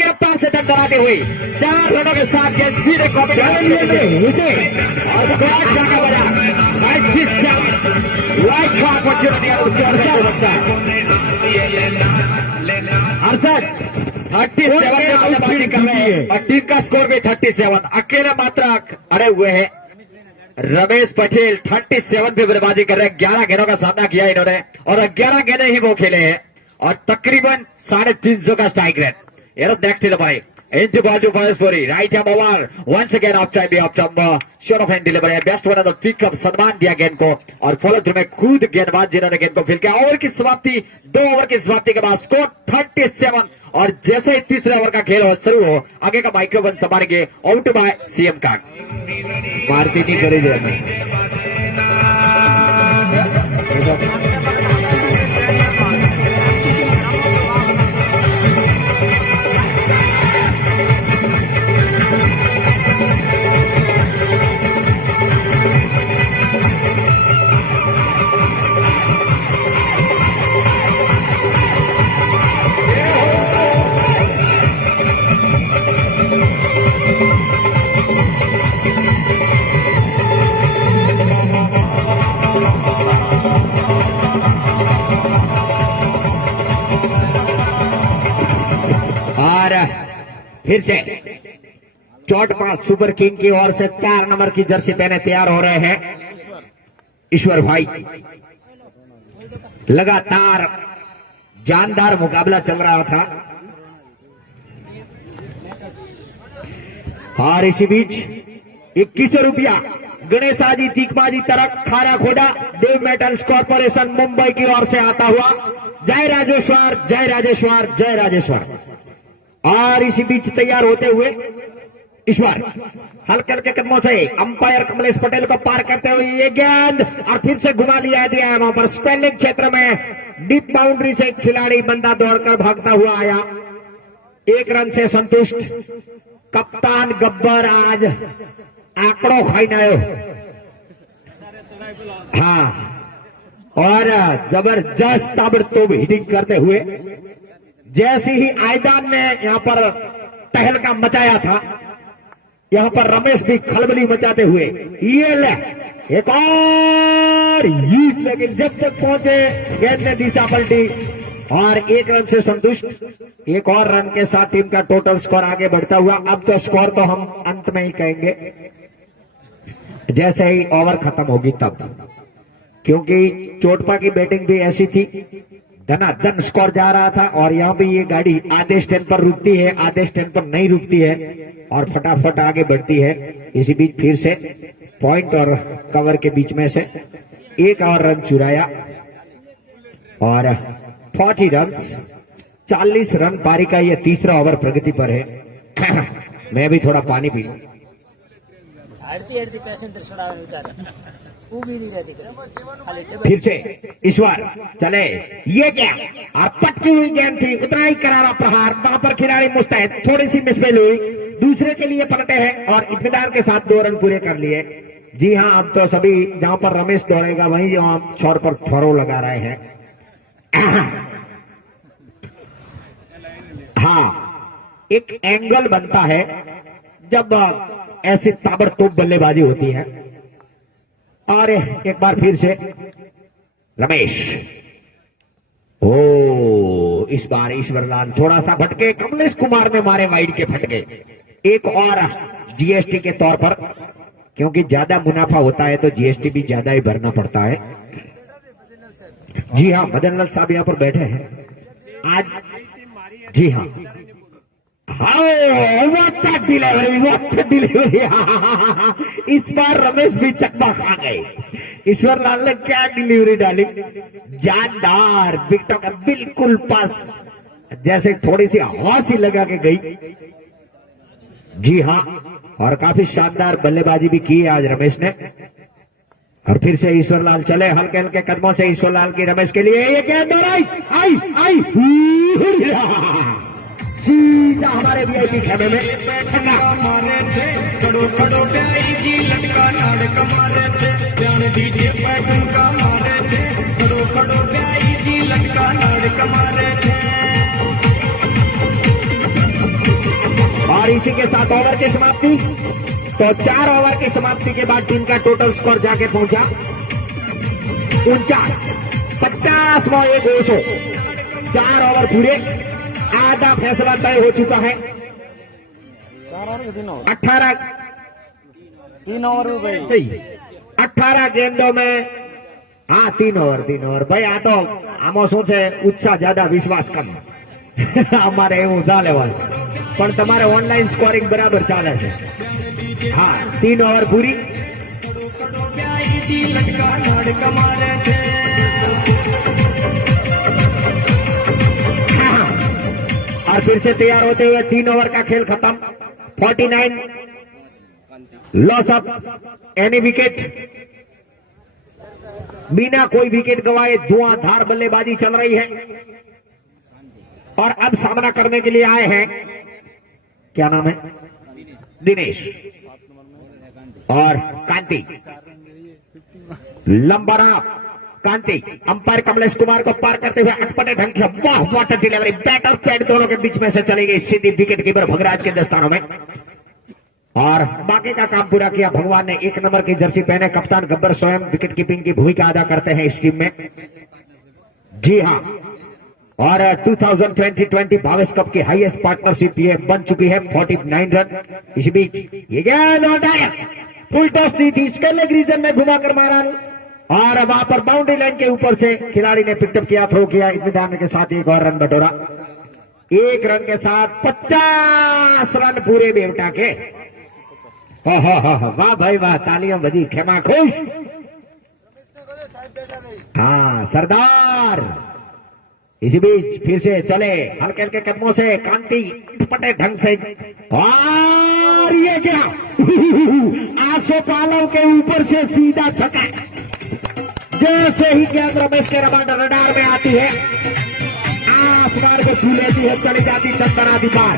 रफ्तार से टकराते हुए 4 रनों के साथ गेंद सीधे और टीम का स्कोर भी 37। अकेले मात्र अड़े हुए हैं रमेश पटेल। 37 पे बल्लेबाजी कर रहे हैं। 11 गेंदों का सामना किया इन्होंने और 11 गेंदें ही वो खेले हैं और तकरीबन 350 का स्ट्राइक रेट। ये तो देखते लो भाई। Into ball to Paraspury, right hand over. Once again off time, short of hand delivery. Best one of the pick up सम्मान दिया गेंद को और फॉलो थ्रू में खुद गेंदबाज जिन्होंने गेंद को फिर किया। ओवर की समाप्ति 2 ओवर की समाप्ति के बाद स्कोर 37 और जैसे ही तीसरे ओवर का खेल शुरू हो आगे का माइक्रोफोन संभालेंगे आउट बाय सीएम कांग। भारती नहीं करे जाए फिर से चौटपा सुपर किंग की ओर से 4 नंबर की जर्सी पहने तैयार हो रहे हैं ईश्वर भाई। लगातार जानदार मुकाबला चल रहा था और इसी बीच 2100 रुपया गणेशाजी तीकबाजी तरक खारा खोड़ा देव मेटल्स कॉर्पोरेशन मुंबई की ओर से आता हुआ। जय राजेश्वर, जय राजेश्वर, जय राजेश्वर। और इसी बीच तैयार होते हुए ईश्वर हल्के हल्के कदमों से अंपायर कमलेश पटेल को पार करते हुए ये गेंद और फिर से घुमा लिया दिया है वहां पर स्पेलिंग क्षेत्र में डीप बाउंड्री से खिलाड़ी बंदा दौड़कर भागता हुआ आया। 1 रन से संतुष्ट कप्तान गब्बर आज आंकड़ों खाई। हाँ और जबरदस्त ताबड़तोड़ हिटिंग करते हुए जैसे ही आयदान ने यहां पर तहलका मचाया था यहां पर रमेश भी खलबली मचाते हुए ये ले एक और हीट, लेकिन जब तक पहुंचे गेंद ने दिशा पलटी और 1 रन से संतुष्ट। 1 और रन के साथ टीम का टोटल स्कोर आगे बढ़ता हुआ। अब तो स्कोर तो हम अंत में ही कहेंगे जैसे ही ओवर खत्म होगी तब, क्योंकि चोटपा की बैटिंग भी ऐसी थी धनाधन स्कोर जा रहा था और यहां भी ये गाड़ी आधे स्टैंड पर रुकती है, आधे स्टैंड पर नहीं रुकती है और फटाफट आगे बढ़ती है। इसी बीच फिर से पॉइंट और कवर के बीच में से 1 और रन चुराया और 40 रन 40 रन पारी का ये तीसरा ओवर प्रगति पर है। मैं भी थोड़ा पानी पी लूं। फिर से ईश्वर चले ये क्या और पटकी हुई गेंद थी, उतना ही करारा प्रहार। वहां पर खिलाड़ी मुस्तैद, थोड़ी सी मिसफील हुई, दूसरे के लिए पलटे हैं और इत्मीनान के साथ 2 रन पूरे कर लिए। जी हाँ, अब तो सभी जहां पर रमेश दौड़ेगा वहीं जो हम छोर पर थरो लगा रहे हैं। हाँ, एक एंगल बनता है जब ऐसी ताबड़तोड़ बल्लेबाजी होती है। और एक बार फिर से रमेश, ओ इस बार ईश्वरलाल थोड़ा सा भटके, कमलेश कुमार ने मारे वाइड के फटके। एक और जीएसटी के तौर पर, क्योंकि ज्यादा मुनाफा होता है तो जीएसटी भी ज्यादा ही भरना पड़ता है। जी हाँ, मदन लाल साहब यहाँ पर बैठे हैं आज। जी हाँ, व्हाट डिलीवरी। इस बार रमेश भी चकमा खा गए। ईश्वर लाल ने क्या डिलीवरी डाली, जानदार विकेटों का बिल्कुल पास जैसे थोड़ी सी हवा सी लगा के गई। जी हाँ, और काफी शानदार बल्लेबाजी भी की है आज रमेश ने। और फिर से ईश्वरलाल चले हल्के हल्के कदमों से, ईश्वरलाल की रमेश के लिए ये गेंद और आई आई सीधा हमारे वीआईपी खेमे में मारे थे खड़ो खड़ो प्याई जी लटका नाड़क मारे थे प्यार डीजे पैटर्न का मारे थे खड़ो खड़ो प्याई जी लटका नाड़क मारे थे। और इसी के साथ ओवर की समाप्ति। तो 4 ओवर की समाप्ति के बाद टीम का टोटल स्कोर जाके पहुंचा 49, 50वां एक 200। 4 ओवर पूरे, आधा फैसला तय हो चुका है। 4 ओवर के 3 ओवर 18 3 ओवर हो गई। 18 गेंदों में हाँ 3 ओवर भाई आ तो આમાં શું છે ઉત્સાહ જ્યાદા વિશ્વાસ કમ અમારે એવું ચાલે વાત પણ તમારે ઓનલાઈન સ્કોરિંગ બરાબર ચાલે છે। हाँ 3 ओवर पूरी। प्याई जी लटका नाड़क मारे थे। और फिर से तैयार होते हुए 3 ओवर का खेल खत्म। 49 लॉस ऑफ एनी विकेट, बिना कोई विकेट गवाए धुआंधार बल्लेबाजी चल रही है। और अब सामना करने के लिए आए हैं, क्या नाम है, दिनेश और कांति। लंबरा कांति अंपायर कमलेश कुमार को पार करते हुए अटपटे ढंग से वाह वाटर डिलीवरी, बैट और पैड दोनों के बीच में से चली गई सीधी विकेट कीपर भगराज के दस्तानों में। और बाकी का काम पूरा किया भगवान ने। 1 नंबर की जर्सी पहने कप्तान गब्बर स्वयं विकेट कीपिंग की भूमिका अदा करते हैं इस टीम में। जी हाँ, और 2020 भावेश कप की हाईएस्ट पार्टनरशिप ये बन चुकी है 49 रन। इस बीच ये गेंद और डायरेक्ट फुल टॉस दी थी, इसके लेग रीजन में घुमाकर मारा और वहां पर बाउंड्री लाइन के ऊपर से खिलाड़ी ने पिकअप किया, थ्रो किया। इत्मीनान के साथ एक और रन बटोरा। 1 रन के साथ 50 रन पूरे बेवटा के। वाह भाई वाह, तालियां बजी, खेमा खुश। हाँ सरदार। इसी बीच फिर से चले हल्के हल्के कदमों से कांति पटे ढंग से, और ये क्या आसो पालव के ऊपर से सीधा छक्का। जैसे ही गेंद रमेश के रडार में आती है, आसमान को छू लेती है, चली जाती टक्कर पार।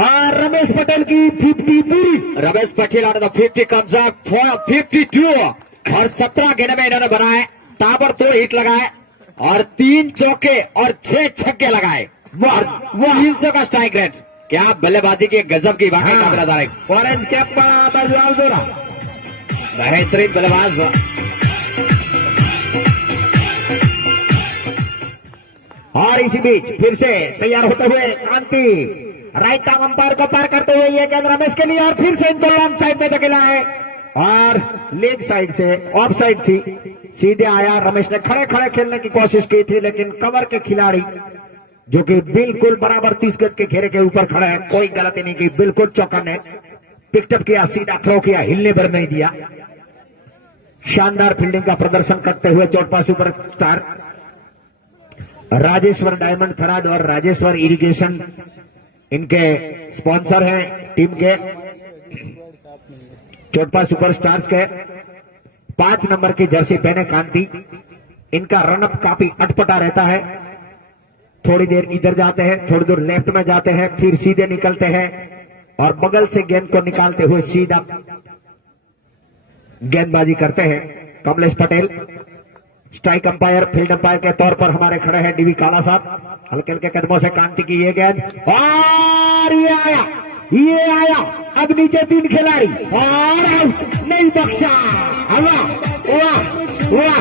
और रमेश पटेल की 50 पूरी। रमेश पटेल आने 50 कम्स अप 52 और 17 गेंद में इन्होंने बनाए, ताबड़तोड़ हिट लगाए और 3 चौके और 6 छक्के लगाए। 300 का स्ट्राइक रेट। क्या बल्लेबाजी की गजब की वाकई काबिल-ए-तारीफ। ऑरेंज कैप का बजवाल जोड़ा, बेहतरीन बल्लेबाज। और इसी बीच फिर से तैयार होते हुए कांति राइट आर्म अंपायर को पार करते हुए ये गेंद रमेश के लिए, और फिर से इनको लॉन्ग साइड में धकेला है और लेग साइड से ऑफ साइड थी, सीधे आया। रमेश ने खड़े खड़े खेलने की कोशिश की थी, लेकिन कवर के खिलाड़ी जो कि बिल्कुल बराबर 30 गज के घेरे के ऊपर खड़े हैं, कोई गलती नहीं की, बिल्कुल चौका ने पिकअप किया, सीधा थ्रो किया, हिलने भर नहीं दिया। शानदार फील्डिंग का प्रदर्शन करते हुए चोटपा सुपरस्टार राजेश्वर डायमंड थराद और राजेश्वर इरिगेशन इनके स्पॉन्सर हैं टीम के। चोटपा सुपरस्टार्स के 5 नंबर की जर्सी पहने कांति। इनका रनअप काफी अटपटा रहता है, थोड़ी देर इधर जाते हैं, थोड़ी देर लेफ्ट में जाते हैं, फिर सीधे निकलते हैं और बगल से गेंद को निकालते हुए सीधा गेंदबाजी करते हैं। Kamlesh Patel strike umpire, field umpire के तौर पर हमारे खड़े हैं डीवी काला साहब। हल्के हल्के कदमों से कांति की ये गेंद, और ये आया अब नीचे 3 खिलाड़ी और नहीं बख्शा। वाह वाह वाह,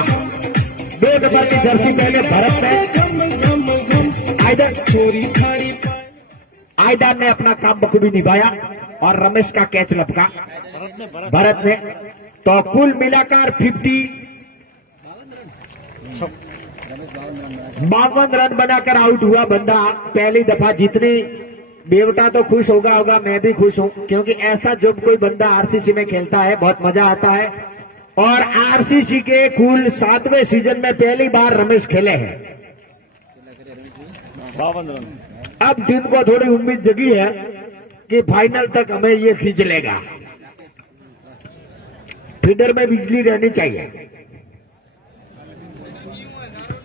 2 नंबर की जर्सी पहले भरत ने आयदन ने अपना काम बखूबी निभाया और रमेश का कैच लपका भरत ने। तो कुल मिलाकर 52 रन बनाकर आउट हुआ बंदा पहली दफा। जितनी बेवटा तो खुश होगा, मैं भी खुश हूं, क्योंकि ऐसा जब कोई बंदा आरसीसी में खेलता है बहुत मजा आता है। और आरसीसी के कुल 7वें सीजन में पहली बार रमेश खेले हैं। 52 रन। अब टीम को थोड़ी उम्मीद जगी है कि फाइनल तक हमें ये खींच लेगा। फीडर में बिजली रहनी चाहिए।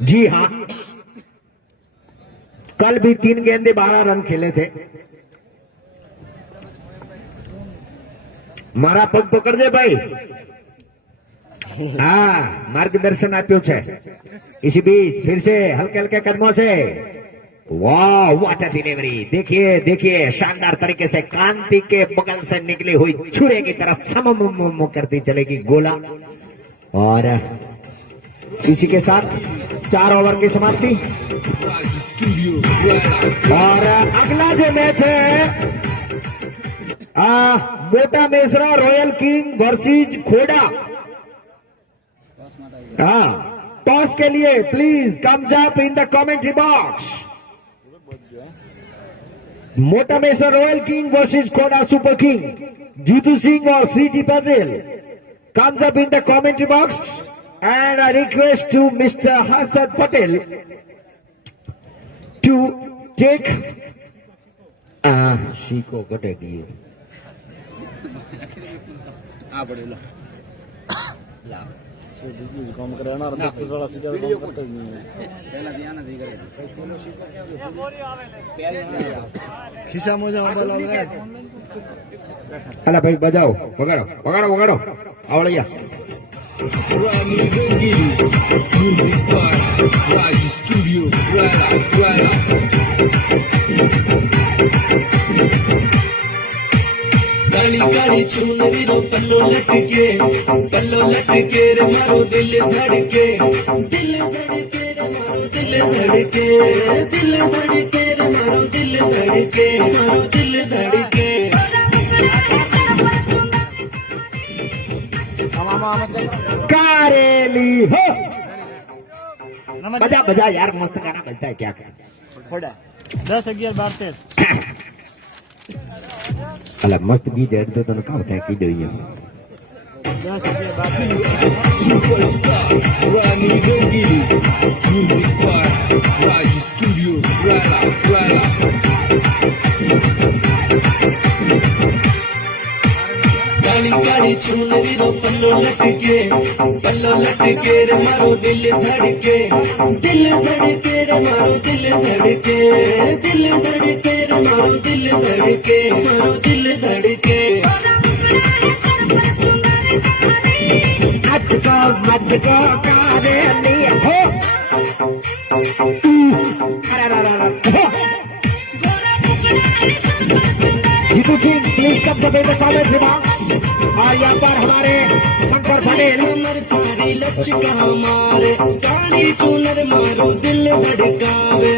जी हाँ, कल भी 3 गेंदे 12 रन खेले थे। मारा पग पकड़ दे भाई। हाँ, मार्गदर्शन आप्यो छे। इसी बीच फिर से हल्के हल्के कदमों से वाह व्हाट अ डिलीवरी। देखिए देखिए शानदार तरीके से कांति के बगल से निकली हुई छुरे की तरह समम करती चलेगी गोला। और इसी के साथ 4 ओवर की समाप्ति। और अगला जो मैच है मोटा मेसरा रॉयल किंग वर्सेस खोड़ा। टॉस के लिए please come up in the commentary box. मोटा मेसरा रॉयल किंग वर्सेस खोड़ा सुपर किंग, जीतू सिंह और सीटी Patel. Comes up in the commentary box and I request to Mr. Hassan Patel to take Seiko कटेगी काम करे ना 10-16 सीधा काम करते ही नहीं है। खिसा मुझे मोबाइल लग रहा है। अला भाई बजाओ, वगाड़ो वगाड़ो वगाड़ो आवड़िया। Rani Gangili, Music by Raji Studio, Rala. Kali Kali चुनरी रो पल्लो लटके रे मारो दिल धड़के रे मारो दिल धड़के रे मारो दिल धड़के। कारेली हो बजा बजा यार, मस्त गाना बजता है क्या क्या। 10-11 12 13 अला मस्त गीत है तो तने का होता है की दई 10-11 12 Superstar Rani Gangili, Music by Raji Studio, Rala. Kali Kali चुनरी रो पल्लो लटके रे मारो दिल धड़के रे मारो दिल धड़के रे मारो दिल धड़के। मचको कारेली हो जीतू सिंह प्लीज कब जब इन कमेंट रिमार्क्स। और यहाँ पर हमारे शंकर पटेल तारी लचका मारे काली चुनर मारो दिल धड़कावे।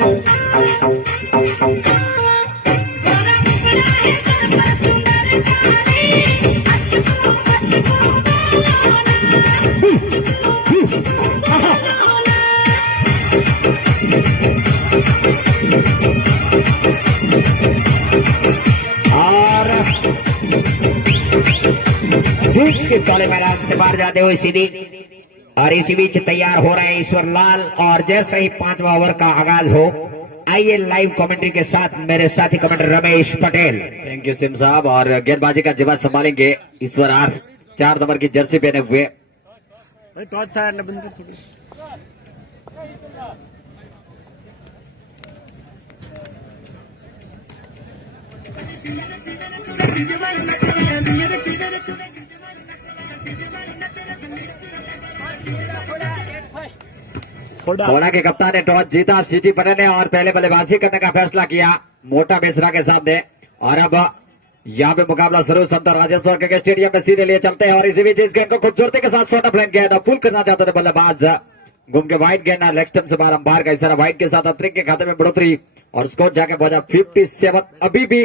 और बीच के पहले मैदान से बाहर जाते हुए सीधी। और इसी बीच तैयार हो रहे हैं ईश्वर लाल। और जैसे ही 5वां ओवर का आगाज हो, आइए लाइव कमेंट्री के साथ मेरे साथी commenter Ramesh Patel. Thank you SIM साहब। और गेंदबाजी का जिम्मा संभालेंगे ईश्वर आर, 4 नंबर की जर्सी पहने हुए। भाई टॉस था यार, बंद कर थोड़ी। खोड़ा के कप्तान ने टॉस जीता, सीटी पटेल ने, और पहले बल्लेबाजी करने का फैसला किया मोटा बेसरा के सामने। और अब यहाँ पे मुकाबला शुरू संत राजेश्वर के स्टेडियम में सीधे लिए चलते हैं। और इसी बीच इस गेंद को खूबसूरती के साथ सोना फ्लैंक गेंद पुल करना चाहते थे बल्लेबाज, घूम के वाइड गेंद लेग स्टंप से बाहर, अंपायर का इशारा वाइड के साथ अंतरिक्ष के खाते में बढ़ोतरी। और स्कोर जाके पहुंचा 57। अभी भी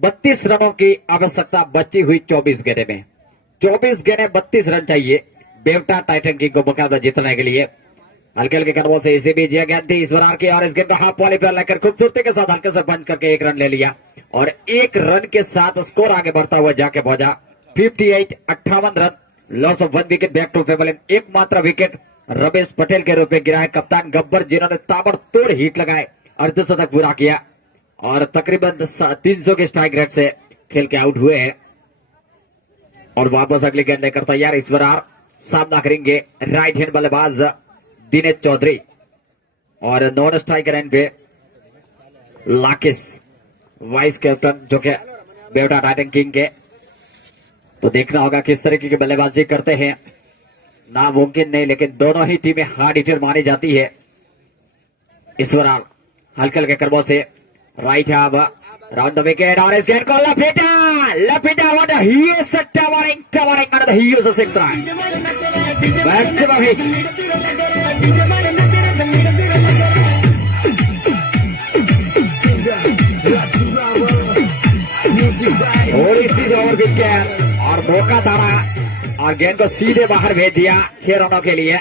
32 रनों की आवश्यकता बची हुई 24 गेंदे में। 24 गेंदे 32 रन चाहिए बेवटा टाइटन किंग को मुकाबला जीतने के लिए। हल्के हल्के कदमों से इसी बीच यह गेंद थी ईश्वर आर की, और इस गेंद को हाफ वॉली पर लेकर खूबसूरती के साथ हल्के से पंच करके 1 रन ले लिया। और 1 रन के साथ स्कोर आगे बढ़ता हुआ जाके पहुंचा 58 run, loss of 1 wicket, back to pavilion. एकमात्र विकेट रमेश पटेल के रूप में गिरा है कप्तान गब्बर, जिन्होंने ताबड़तोड़ हिट लगाए अर्धशतक पूरा किया और तकरीबन 300 के स्ट्राइक रेट से खेल के आउट हुए हैं। और वापस अगली गेंद लेकर तैयार इस बार सामना करेंगे राइट हैंड बल्लेबाज दिनेश चौधरी और नॉन स्ट्राइकर एंड पे लाकेश वाइस कैप्टन जो कि बेवटा टाइटन किंग के। तो देखना होगा किस तरीके की बल्लेबाजी करते हैं, नामुमकिन नहीं, लेकिन दोनों ही टीमें हार्ड हिटर मानी जाती है। इस बार हल्के हल्के कर्मों से right hand round the wicket और इस गेंद को लपेटा what he is towering on the he is a six run maximum hit. और इसी ओवर पिच के और मौका था और गेंद को सीधे बाहर भेज दिया 6 रनों के लिए।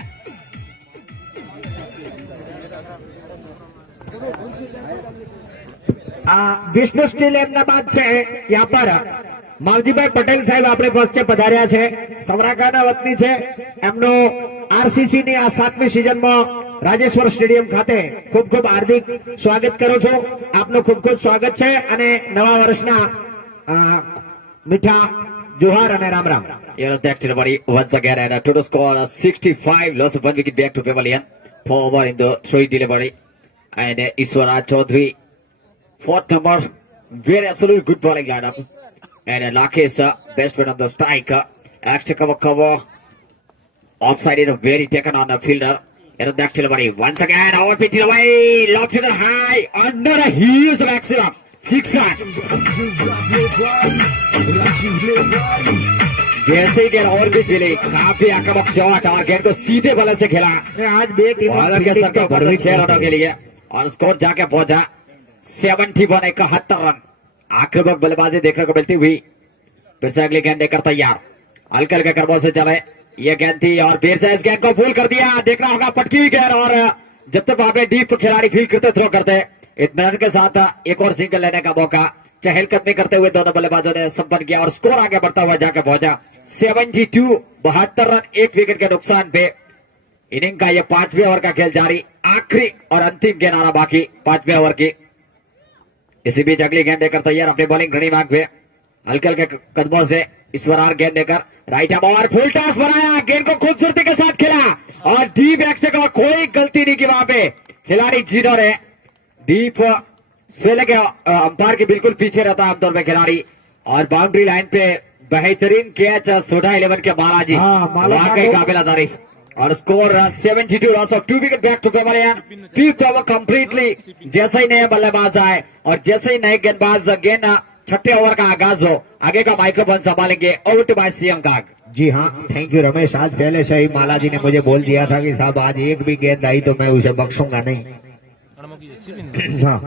વિષ્ણુ સ્ટીલ અમદાવાદ છે યા પર માવજીભાઈ પટેલ સાહેબ આપણે વચ્ચે પધાર્યા છે, સૌરાકાના વતની છે, એમનું આરસીસી ની આ 7મી સિઝનમાં રાજેશ્વર સ્ટેડિયમ ખાતે ખૂબ ખૂબ હાર્દિક સ્વાગત કરું છું. આપનું ખૂબ ખૂબ સ્વાગત છે અને નવા વર્ષના મીઠા જોહાર અને Ram Ram. Back to the body once again and to the score 65 loss of 1 wicket back to Pavilion. 4 over in the 3 delivery and Iswara Chaudhary 4th number, very absolutely good bowling lineup and Lakesh best man on the strike, extra cover offside in a very taken on the fielder and back to the body once again over pitch away lob to the high under a huge maximum 6 run. जैसे ही गेंद और भी मिली काफी आक्रामक shot और गेंद को सीधे बल्ले से खेला आज बे टीम के सर को भर 6 रनों के लिए और स्कोर जाके पहुंचा 71 रन। आक्रामक बल्लेबाजी देखने को मिलती हुई। फिर से अगली गेंद देकर तैयार हल्के हल्के कर्मों से चले ये गेंद थी और फिर से इस गेंद को फूल कर दिया। देखना होगा पटकी हुई गेंद और जब तक वहां पे डीप खिलाड़ी फील्ड करते थ्रो करते इत्मीनान के साथ एक और सिंगल लेने का मौका चहलकदमी करते हुए दोनों बल्लेबाजों ने संपन्न किया और स्कोर आगे बढ़ता हुआ जाकर पहुंचा 72 रन 1 विकेट के नुकसान पे। इनिंग का यह 5वें ओवर का खेल जारी, आखिरी और अंतिम गेंद आना बाकी 5वें ओवर की। इसी बीच अगली गेंद देकर तैयार अपनी बॉलिंग घड़ी मार्ग पे हल्के हल्के कदमों से इस बार गेंद देकर राइट आर्म और फुल टॉस बनाया, गेंद को खूबसूरती के साथ खेला और डीप एक्स का कोई गलती नहीं की वहां पे खिलाड़ी जीरो ने डीप स्वेले के अंपायर के बिल्कुल पीछे रहता आमतौर पे खिलाड़ी और बाउंड्री लाइन पे बेहतरीन कैच सोडा 11 के बालाजी वाकई काबिल तारीफ और score 72 loss of 2 wicket back to pavilion. Peak over completely जैसे ही नए बल्लेबाज आए और जैसे ही नए गेंदबाज गेंद 6ठे ओवर का आगाज हो आगे का माइक्रोफोन संभालेंगे। ओवर टू बाय सीएम काग। जी हाँ, थैंक यू रमेश। आज पहले से ही माला जी ने मुझे बोल दिया था कि साहब आज एक भी गेंद आई तो मैं उसे बख्शूंगा नहीं। हाँ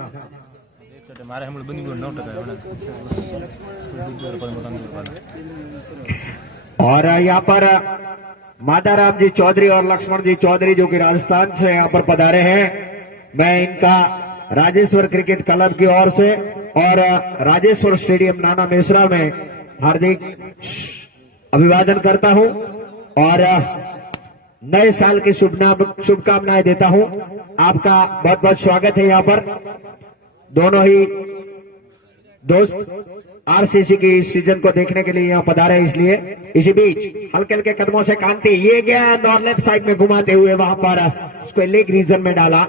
और यहाँ पर मादाराम जी चौधरी और लक्ष्मण जी चौधरी जो कि राजस्थान से यहाँ पर पधारे हैं, मैं इनका राजेश्वर क्रिकेट क्लब की ओर से और राजेश्वर स्टेडियम नाना मेसरा में हार्दिक अभिवादन करता हूं और नए साल की शुभकामनाएं देता हूं। आपका बहुत बहुत स्वागत है। यहाँ पर दोनों ही दोस्त आरसीसी की इस सीजन को देखने के लिए यहाँ पधारे, इसलिए इसी बीच हल्के हल्के कदमों से कांति ये गेंद और लेफ्ट साइड में घुमाते हुए वहां पर इसको लेग रीजन में डाला।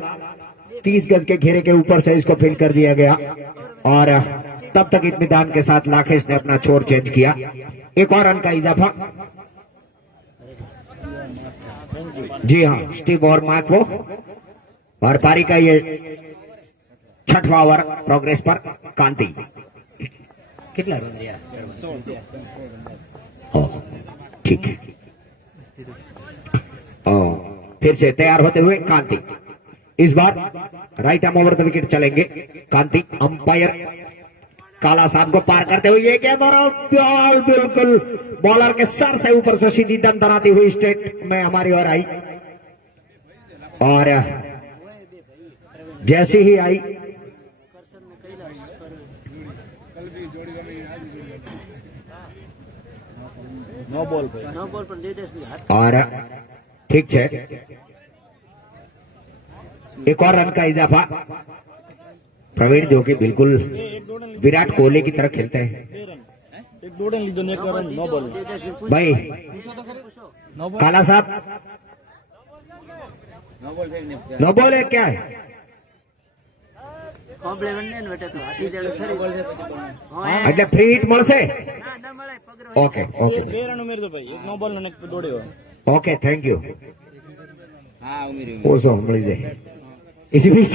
30 गज के घेरे के ऊपर से इसको फील्ड कर दिया गया और तब तक इत्मीनान के साथ लाखेश ने अपना छोर चेंज किया। एक और रन का इजाफा। जी हाँ, स्टीव और मार्क वो और पारी का ये 6वां ओवर प्रोग्रेस पर कांति कितना रन दिया? ठीक है। फिर से तैयार होते हुए कांति इस बार right arm over the wicket चलेंगे। कांति अंपायर काला साहब को पार करते हुए ये गेंद और बॉल बिल्कुल बॉलर के सर से ऊपर से सीधी दंदराती हुई स्टेट में हमारी ओर आई और जैसी ही आई और ठीक है एक और रन का इजाफा। प्रवीण जो कि बिल्कुल विराट कोहली की तरह खेलते हैं। एक 2 रन લીધો ને એક રન નો બોલ भाई काला साहब नो बॉल है क्या है? એટલે ફ્રી હિટ મળશે? ઓકે ઓકે 2 રન ઉમેરજો ભાઈ એક નો બોલ ને એક દોડ્યો ओके थैंक यू। वो सो मिल जाए। इसी बीच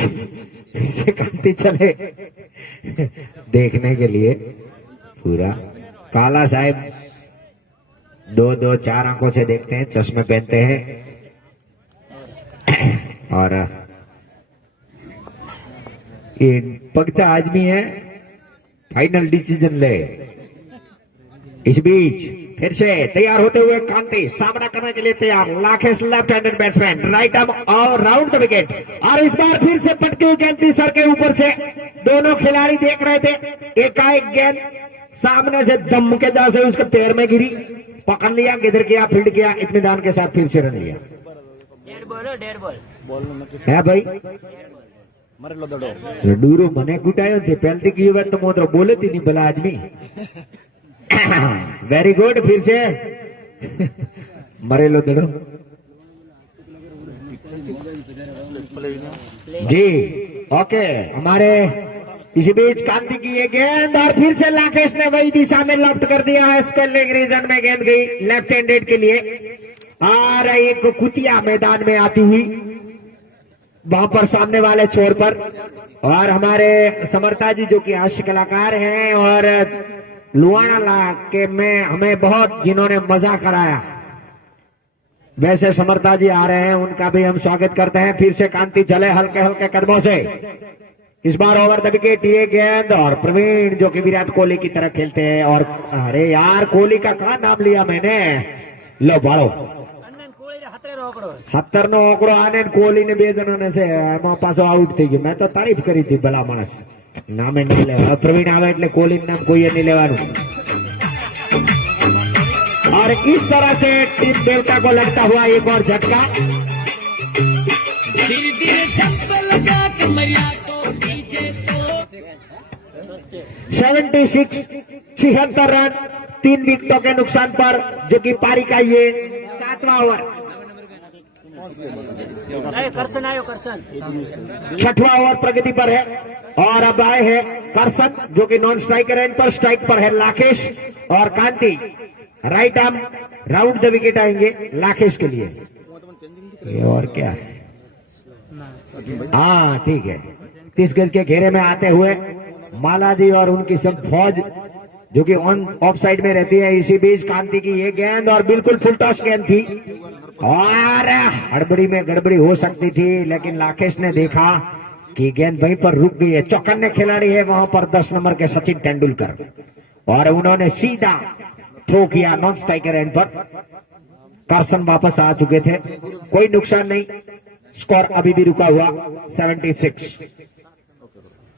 फिर से कांति चले देखने के लिए पूरा। काला साहब 2-2-4 आंखों से देखते हैं, चश्मे पहनते हैं और ये पगता आदमी है, फाइनल डिसीजन ले। इस बीच फिर से तैयार होते हुए कांति सामना करने के लिए तैयार। Lakhesh left handed batsman, right arm और राउंड द विकेट। और इस बार फिर से पटकी हुई गेंद थी सर के ऊपर से। दोनों खिलाड़ी देख रहे थे, एकाएक गेंद सामने से धमकेदार से उसके पैर में गिरी, पकड़ लिया, किधर किया, फील्ड किया, इत्मीनान के साथ फिर से रन लिया। है भाई મરેલો દડો डूरो मने कुटायो थे पहलती की बात तो मोत्र बोले थी नहीं भला आदमी। Very good. फिर से मरेलो दड़ो जी ओके। हमारे इसी बीच कांति की ये गेंद और फिर से लाकेश ने वही दिशा में लेफ्ट कर दिया है। स्पेलिंग रीजन में गेंद गई लेफ्ट हैंडेड के लिए। और एक कुतिया मैदान में आती हुई वहां पर सामने वाले छोर पर। और हमारे समर्था जी जो कि हास्य कलाकार हैं और लुआना के में हमें बहुत जिन्होंने मजा कराया, वैसे समर्था जी आ रहे हैं, उनका भी हम स्वागत करते हैं। फिर से कांति चले हल्के हल्के कदमों से। इस बार ओवर द विकेट ये गेंद और प्रवीण जो कि विराट कोहली की तरह खेलते हैं। और अरे यार कोहली का कहा नाम लिया मैंने, लो बाड़ो 70 નો આંકડો આને કોહલી ને 2 જણાને છે એમાં પાછો આઉટ થઈ ગયો। मैं तो तारीफ करी थी भला मानस नामे नहीं लेवा। प्रवीण आवे એટલે કોહલી નામ કોઈએ नहीं લેવાનું। और इस तरह से टीम देवता को लगता हुआ एक और झटका। धीरे धीरे चप्पल लगा कमरिया को पीछे को 76 रन 3 विकेटों के नुकसान पर, जो कि पारी का ये 7वां ओवर। छठवां ओवर प्रगति पर है। और अब आए हैं करसन जो कि नॉन स्ट्राइकर एंड पर। स्ट्राइक पर है लाकेश और Kanti. Right arm round the wicket आएंगे लाकेश के लिए। ये और क्या है? हाँ ठीक है। 30 गज के घेरे में आते हुए माला जी और उनकी सब फौज जो कि ऑन ऑफ साइड में रहती है। इसी बीच कांति की ये गेंद और बिल्कुल फुल टॉस गेंद थी और हड़बड़ी में गड़बड़ी हो सकती थी, लेकिन लाकेश ने देखा कि गेंद वहीं पर रुक गई है। चौकन्ने खिलाड़ी है वहां पर 10 नंबर के सचिन तेंदुलकर, और उन्होंने सीधा थ्रो किया नॉन स्ट्राइकर एंड पर। कार्सन वापस आ चुके थे, कोई नुकसान नहीं। स्कोर अभी भी रुका हुआ 76।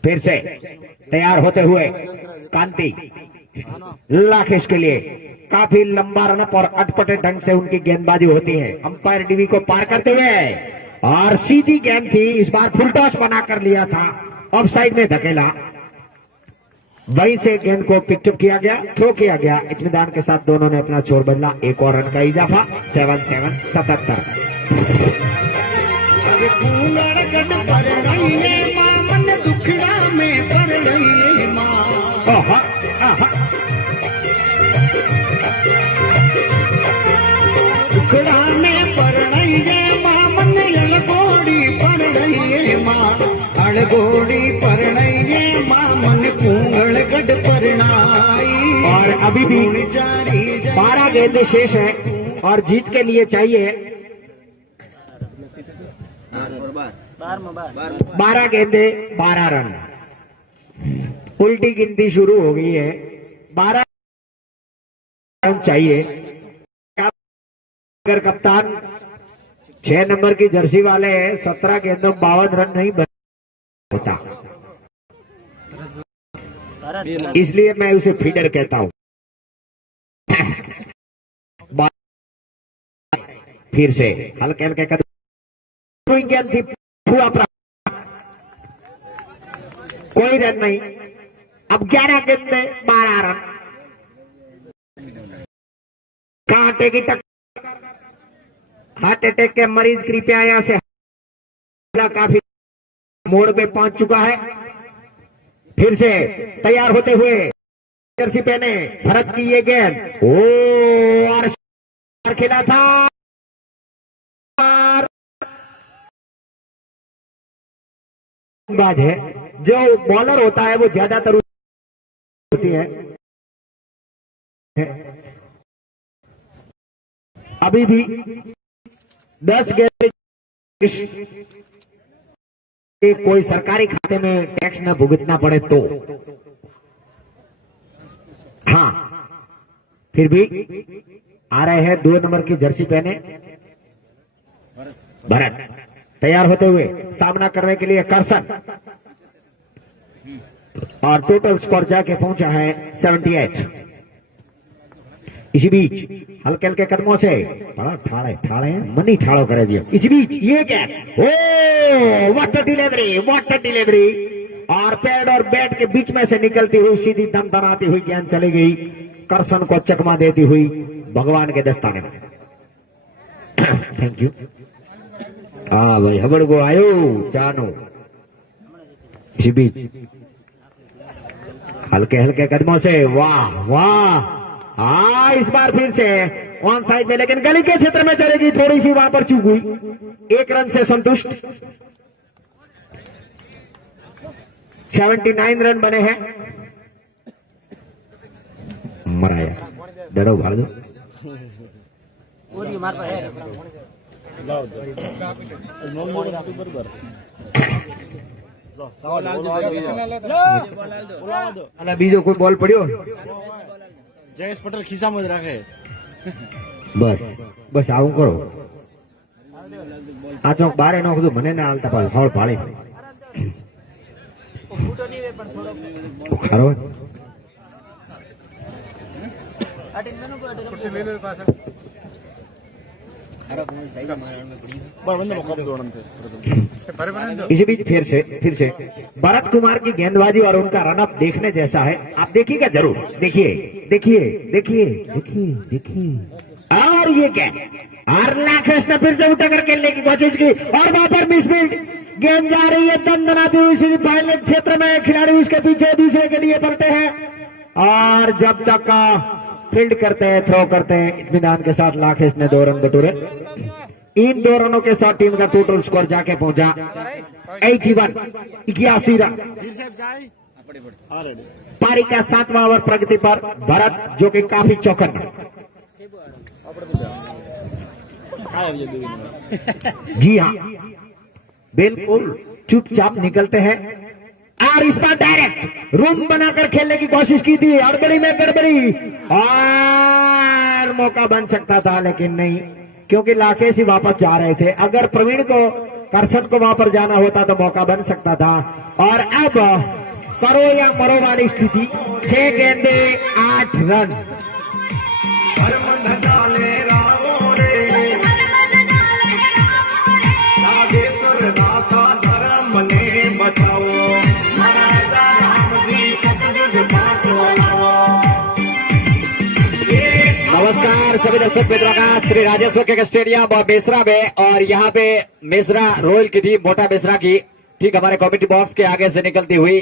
फिर से तैयार होते हुए कांति लाकेश के लिए। काफी लंबा रनअप और अटपटे ढंग से उनकी गेंदबाजी होती है अंपायर डीवी को पार करते हुए। और सीधी गेंद थी, इस बार फुल टॉस बनाकर लिया था, ऑफ साइड में धकेला, वहीं से गेंद को पिकअप किया गया, थ्रो किया गया। इत्मीनान के साथ दोनों ने अपना छोर बदला। एक और रन का इजाफा 7-7 77। गोड़ी परणये मामन कुंगल गढ़ परनाई। और अभी भी 12 गेंदें शेष हैं और जीत के लिए चाहिए 12 गेंदें 12 रन। उल्टी गिनती शुरू हो गई है, 12 रन चाहिए। अगर कप्तान 6 नंबर की जर्सी वाले हैं, 17 गेंदों 52 रन नहीं होता, इसलिए मैं उसे फीडर कहता हूं। फिर से हल्के हल्के कदम कोई रन नहीं। अब 11 गेंद में 12 रन। कांटे की टक्कर, हार्ट अटैक के मरीज कृपया यहां से, काफी मोड़ पे पहुंच चुका है। फिर से तैयार होते हुए जर्सी पहने भरत की ये गेंद, ओ और खेला था, बाज है। जो बॉलर होता है वो ज्यादातर होती है। अभी भी 10 गेंद, कोई सरकारी खाते में टैक्स न भुगतना पड़े तो। हाँ, फिर भी आ रहे हैं 2 नंबर की जर्सी पहने भरत, तैयार होते हुए सामना करने के लिए करसन, और टोटल स्कोर जाके पहुंचा है 78। इसी बीच हल्के हल्के कदमों से, बड़ा ठाड़े मनी ठाड़ो करे जी। इसी बीच ये क्या, ओ व्हाट अ डिलीवरी, और पैड और बैट के बीच में से निकलती हुई सीधी दम दमाती हुई गेंद चली गई, करसन को चकमा देती हुई भगवान के दस्ताने में। Thank you. हाँ भाई, हबड़ को आयो जानो। इसी बीच हल्के हल्के कदमों से, वाह वाह, हाँ इस बार फिर से ऑन साइड में, लेकिन गली के क्षेत्र में चलेगी, थोड़ी सी वहां पर चूक हुई। 1 रन से संतुष्ट। 79 रन बने हैं। मराया दड़ो भाड़ दो। बीजो कोई बॉल पड़ियो, जयेश पटेल खिस्सा में रखे। बस आવું કરો। આ ચોક બારે નોખજો, મને ના હાલતા પાછું ફાળ પાડી ખારો। इसी बीच फिर से भरत कुमार की गेंदबाजी और उनका रनअप देखने जैसा है। आप देखिएगा जरूर, देखिए। और ये क्या, और लाखेश ने फिर से उठा कर खेलने की कोशिश की, और वहां पर मिसफील्ड, गेंद जा रही है दंदनाती हुई सीधी फाइनल क्षेत्र में। खिलाड़ी उसके पीछे दूसरे के लिए पलटे हैं, और जब तक फील्ड करते हैं, थ्रो करते हैं इत्मीनान के साथ, लाखेश ने 2 रन बटोरे। इन 2 रनों के साथ टीम का टोटल स्कोर जाके पहुंचा 81 रन। पारी का 7वां ओवर प्रगति पर भरत, जो कि काफी चौकन्ना। जी हाँ, बिल्कुल चुपचाप निकलते हैं, और इस बार डायरेक्ट रूम बनाकर खेलने की कोशिश की थी, अड़बड़ी में गड़बड़ी, और मौका बन सकता था लेकिन नहीं, क्योंकि लाखेश ही वापस जा रहे थे। अगर प्रवीण को, करसन को वहां पर जाना होता तो मौका बन सकता था। और अब करो या मरो वाली स्थिति, 6 गेंदे 8 रन। नमस्कार सभी दर्शक मित्रों का श्री राजेश्वर के स्टेडियम और मेसरा में, और यहाँ पे मेसरा रॉयल की टीम, मोटा मेसरा की, ठीक हमारे कमेटी बॉक्स के आगे से निकलती हुई,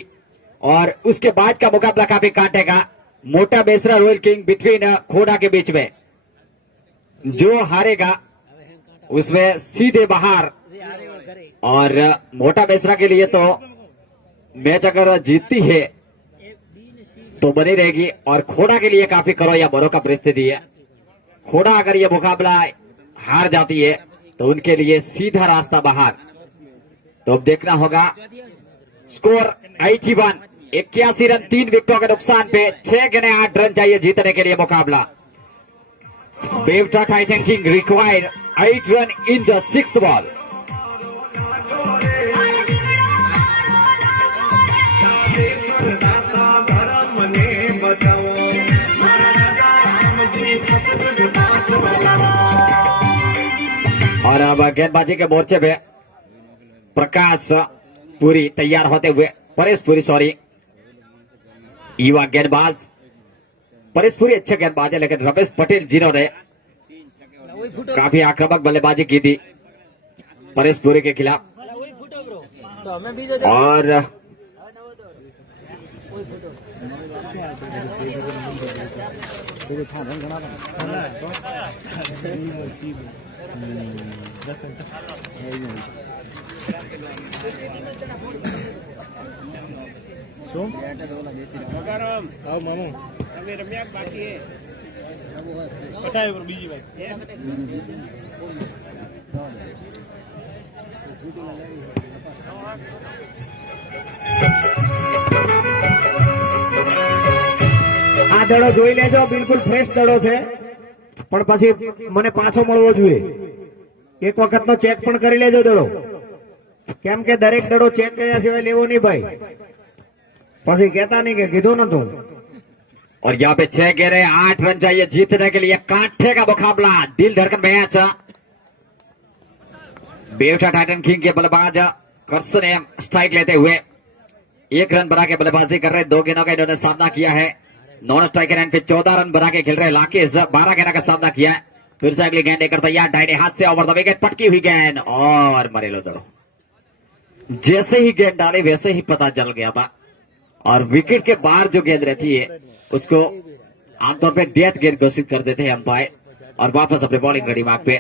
और उसके बाद का मुकाबला काफी कांटे का। मोटा मेसरा रॉयल किंग बिटवीन खोड़ा के बीच में, जो हारेगा उसमें सीधे बाहर। और मोटा मेसरा के लिए तो मैच अगर जीतती है तो बनी रहेगी, और खोड़ा के लिए काफी करो या मरो का परिस्थिति है। खोड़ा अगर ये मुकाबला हार जाती है तो उनके लिए सीधा रास्ता बाहर। तो अब देखना होगा। स्कोर 81, 81 रन 3 विकेटों के नुकसान पे 6 गेंदें 8 रन चाहिए जीतने के लिए मुकाबला। Bevta titan king require 8 run in the 6th ball. और अब गेंदबाजी के मोर्चे पे प्रकाश पूरी तैयार होते हुए परेशपुरी, सॉरी, युवा गेंदबाज परेशपुरी अच्छे गेंदबाज है, लेकिन रमेश पटेल जिन्होंने काफी आक्रामक बल्लेबाजी की थी परेशपुरी के खिलाफ। और આ દડો જોઈ લેજો, બિલકુલ ફ્રેશ દડો છે, પણ પછી મને પાછો મળવો જોઈએ. એક વખતનો ચેક પણ કરી લેજો દડો, કેમ કે દરેક દડો ચેક કર્યા સિવાય લેવો નહીં ભાઈ, પછી કહેતા નહીં કે કીધું નતું. और यहाँ पे 6 गेंदें 8 रन चाहिए जीतने के लिए। कांठे का मुकाबला, दिल धड़कन मैच। बेवटा टाइटन किंग के बल्लेबाज कर्सन स्ट्राइक लेते हुए 1 रन बना के बल्लेबाजी कर रहे। 2 गेंदों का इन्होंने सामना किया है। नॉन स्ट्राइकर एंड पे 14 रन बना के खेल रहे लाकेश 12 गेंद का सामना किया है। फिर से अगली गेंद लेकर तैयार, दाहिने हाथ से ओवर द विकेट, पटकी हुई गेंद और मरेलो दड़ो। जैसे ही गेंद डाली वैसे ही पता चल गया था, और विकेट के बाहर जो गेंद रहती है उसको आमतौर पे डेथ गेंद घोषित कर देते हैं अंपायर, और वापस अपने बॉलिंग रेडी मार्क पे।